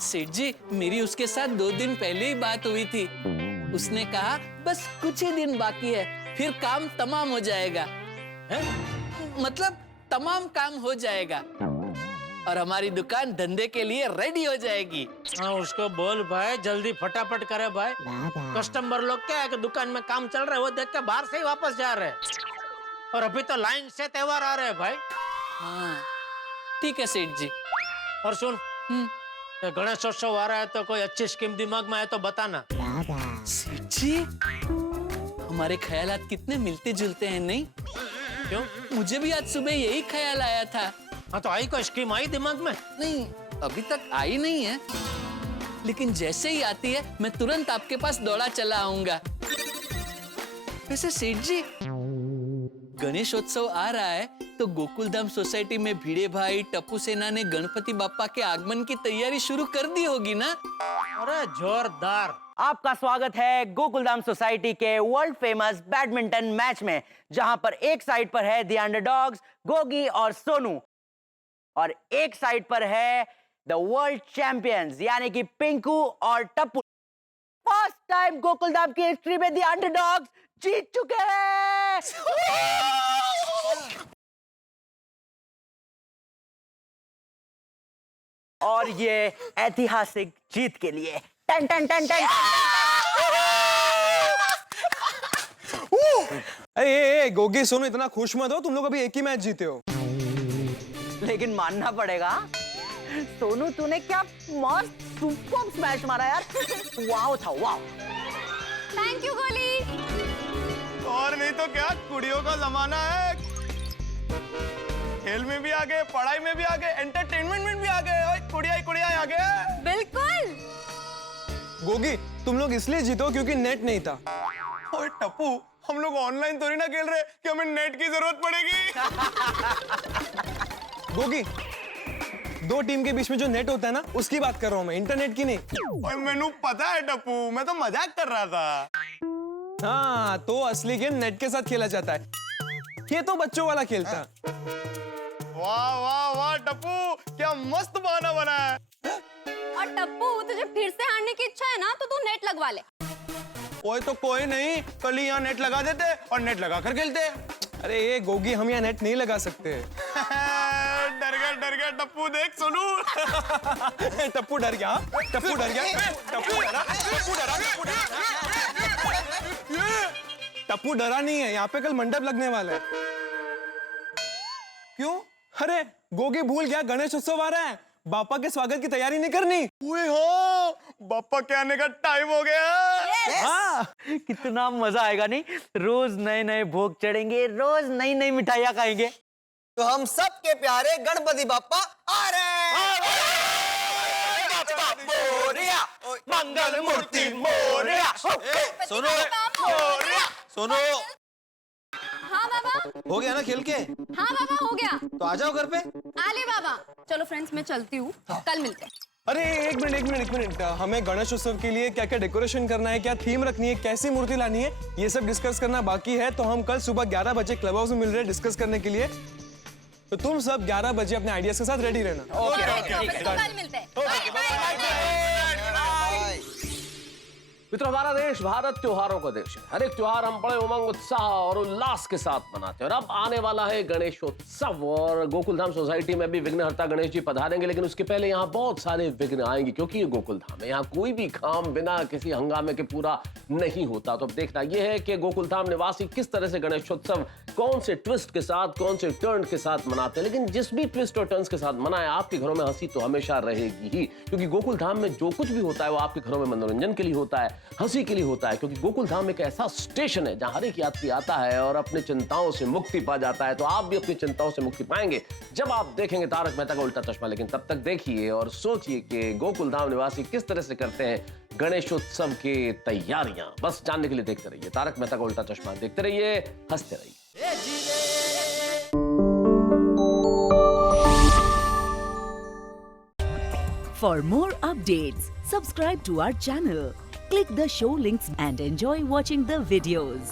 सेठ जी, मेरी उसके साथ 2 दिन पहले ही बात हुई थी। उसने कहा बस कुछ ही दिन बाकी है, फिर काम तमाम हो जाएगा। है? मतलब तमाम काम हो जाएगा और हमारी दुकान धंधे के लिए रेडी हो जाएगी। हाँ, उसको बोल भाई जल्दी फटाफट करे भाई। कस्टमर लोग क्या है कि दुकान में काम चल रहा है, वो देख के बाहर से ही वापस जा रहे हैं। और अभी तो लाइन से त्योहार आ रहे हैं भाई। हाँ, ठीक है सेठ जी। और सुन, गणेशोत्सव आ रहा है तो कोई अच्छी स्कीम दिमाग में आए तो बताना। सेठ जी, हमारे ख्यालात कितने मिलते जुलते हैं नहीं? क्यों? मुझे भी आज सुबह यही ख्याल आया था। हाँ, तो आई कोई स्कीम आई दिमाग में? नहीं, अभी तक आई नहीं है, लेकिन जैसे ही आती है मैं तुरंत आपके पास दौड़ा चला आऊंगा। वैसे सेठ जी, गणेशोत्सव आ रहा है तो गोकुलधाम सोसाइटी में भिड़े भाई टप्पू सेना ने गणपति बाप्पा के आगमन की तैयारी शुरू कर दी होगी ना? अरे जोरदार। आपका स्वागत है गोकुलधाम सोसाइटी के वर्ल्ड फेमस बैडमिंटन मैच में, जहां पर एक साइड पर है द अंडरडॉग्स गोगी और सोनू और एक साइड पर है द वर्ल्ड चैंपियंस यानी कि पिंकू और टप्पू। फर्स्ट टाइम गोकुलधाम की हिस्ट्री में द अंडरडॉग्स जीत चुके हैं। और ये ऐतिहासिक जीत के लिए टन टन टन टन। अरे गोगी सोनू, इतना खुश मत हो, तुम लोग अभी एक ही मैच जीते हो। लेकिन मानना पड़ेगा सोनू, तूने क्या मस्त सुपर स्मैश मारा यार। वाव था, वाव। थैंक यू गोली। और नहीं तो क्या, कुड़ियों का जमाना है। खेल में भी आगे, पढ़ाई में भी आगे, एंटरटेनमेंट में भी आगे। कुड़िया ही कुड़िया आगे। बिल्कुल। गोगी, तुम लोग इसलिए जीतो क्योंकि नेट नहीं था। ओए टप्पू, हम लोग ऑनलाइन थोड़ी ना खेल रहे कि हमें नेट की जरूरत पड़ेगी। गोगी, 2 टीम के बीच में जो नेट होता है ना, उसकी बात कर रहा हूँ मैं, इंटरनेट की नहीं। और मैंने पता है टप्पू, मैं तो मजाक कर रहा था। हाँ, तो असली गेम नेट के साथ खेला जाता है, ये तो बच्चों वाला खेलता है। वाह वाह वाह टप्पू, क्या मस्त बहाना बना है। और टप्पू, तुझे फिर से हारने की इच्छा है ना, तो तू नेट लगवा ले। ओए तो कोई नहीं, कल ही यहाँ नेट लगा देते और नेट लगा कर खेलते। अरे ये गोगी, हम यहाँ नेट नहीं लगा सकते। डर गया टप्पू, देख सोनू। टप्पू डर गया, टप्पू डर गया, टप्पू डरा नहीं है, यहाँ पे कल मंडप लगने वाला है। क्यों? अरे गोगी भूल गया, गणेश उत्सव आ रहा है, बापा के स्वागत की तैयारी नहीं करनी। ओए हाँ, बापा के आने का टाइम हो गया। हाँ, कितना मजा आएगा नहीं, रोज नए नए भोग चढ़ेंगे, रोज नई नई मिठाइयाँ खाएंगे। तो हम सबके प्यारे गणपति बाप्पा आ रहे हैं। मंगल मूर्ति मोरया। सोनू, हाँ बाबा। हो गया ना खेल के? हाँ बाबा, हो गया। तो आ जाओ घर पे। आले बाबा। चलो फ्रेंड्स, मैं चलती हूँ, कल मिलते हैं। अरे एक मिनट, हमें गणेश उत्सव के लिए क्या क्या डेकोरेशन करना है, क्या थीम रखनी है, कैसी मूर्ति लानी है, ये सब डिस्कस करना बाकी है। तो हम कल सुबह 11 बजे क्लब हाउस में मिल रहे हैं डिस्कस करने के लिए। तो तुम सब 11 बजे अपने आइडियाज के साथ रेडी रहना। ओके, कल मिलते हैं। मित्रों, हमारा देश भारत त्योहारों का देश है। हर एक त्योहार हम बड़े उमंग, उत्साह और उल्लास के साथ मनाते हैं। और अब आने वाला है गणेशोत्सव और गोकुलधाम सोसाइटी में भी विघ्नहर्ता गणेश जी पधारेंगे। लेकिन उसके पहले यहाँ बहुत सारे विघ्न आएंगे, क्योंकि ये गोकुलधाम है। यहाँ कोई भी काम बिना किसी हंगामे के पूरा नहीं होता। तो अब देखना यह है कि गोकुलधाम निवासी किस तरह से गणेशोत्सव कौन से ट्विस्ट के साथ, कौन से टर्न के साथ मनाते हैं। लेकिन जिस भी ट्विस्ट और टर्न्स के साथ मनाए, आपके घरों में हंसी तो हमेशा रहेगी ही, क्योंकि गोकुलधाम में जो कुछ भी होता है वो आपके घरों में मनोरंजन के लिए होता है, हंसी के लिए होता है। क्योंकि गोकुलधाम एक ऐसा स्टेशन है जहां हर एक यात्री आता है और अपने चिंताओं से मुक्ति पा जाता है। तो आप भी अपनी चिंताओं से मुक्ति पाएंगे जब आप देखेंगे तारक मेहता का उल्टा चश्मा। लेकिन तब तक देखिए और सोचिए कि गोकुलधाम निवासी किस तरह से करते हैं गणेशोत्सव की तैयारियां। बस जानने के लिए देखते रहिए तारक मेहता का उल्टा चश्मा, देखते रहिए, हंसते रहिए। For more updates, subscribe to our channel, click the show links and enjoy watching the videos.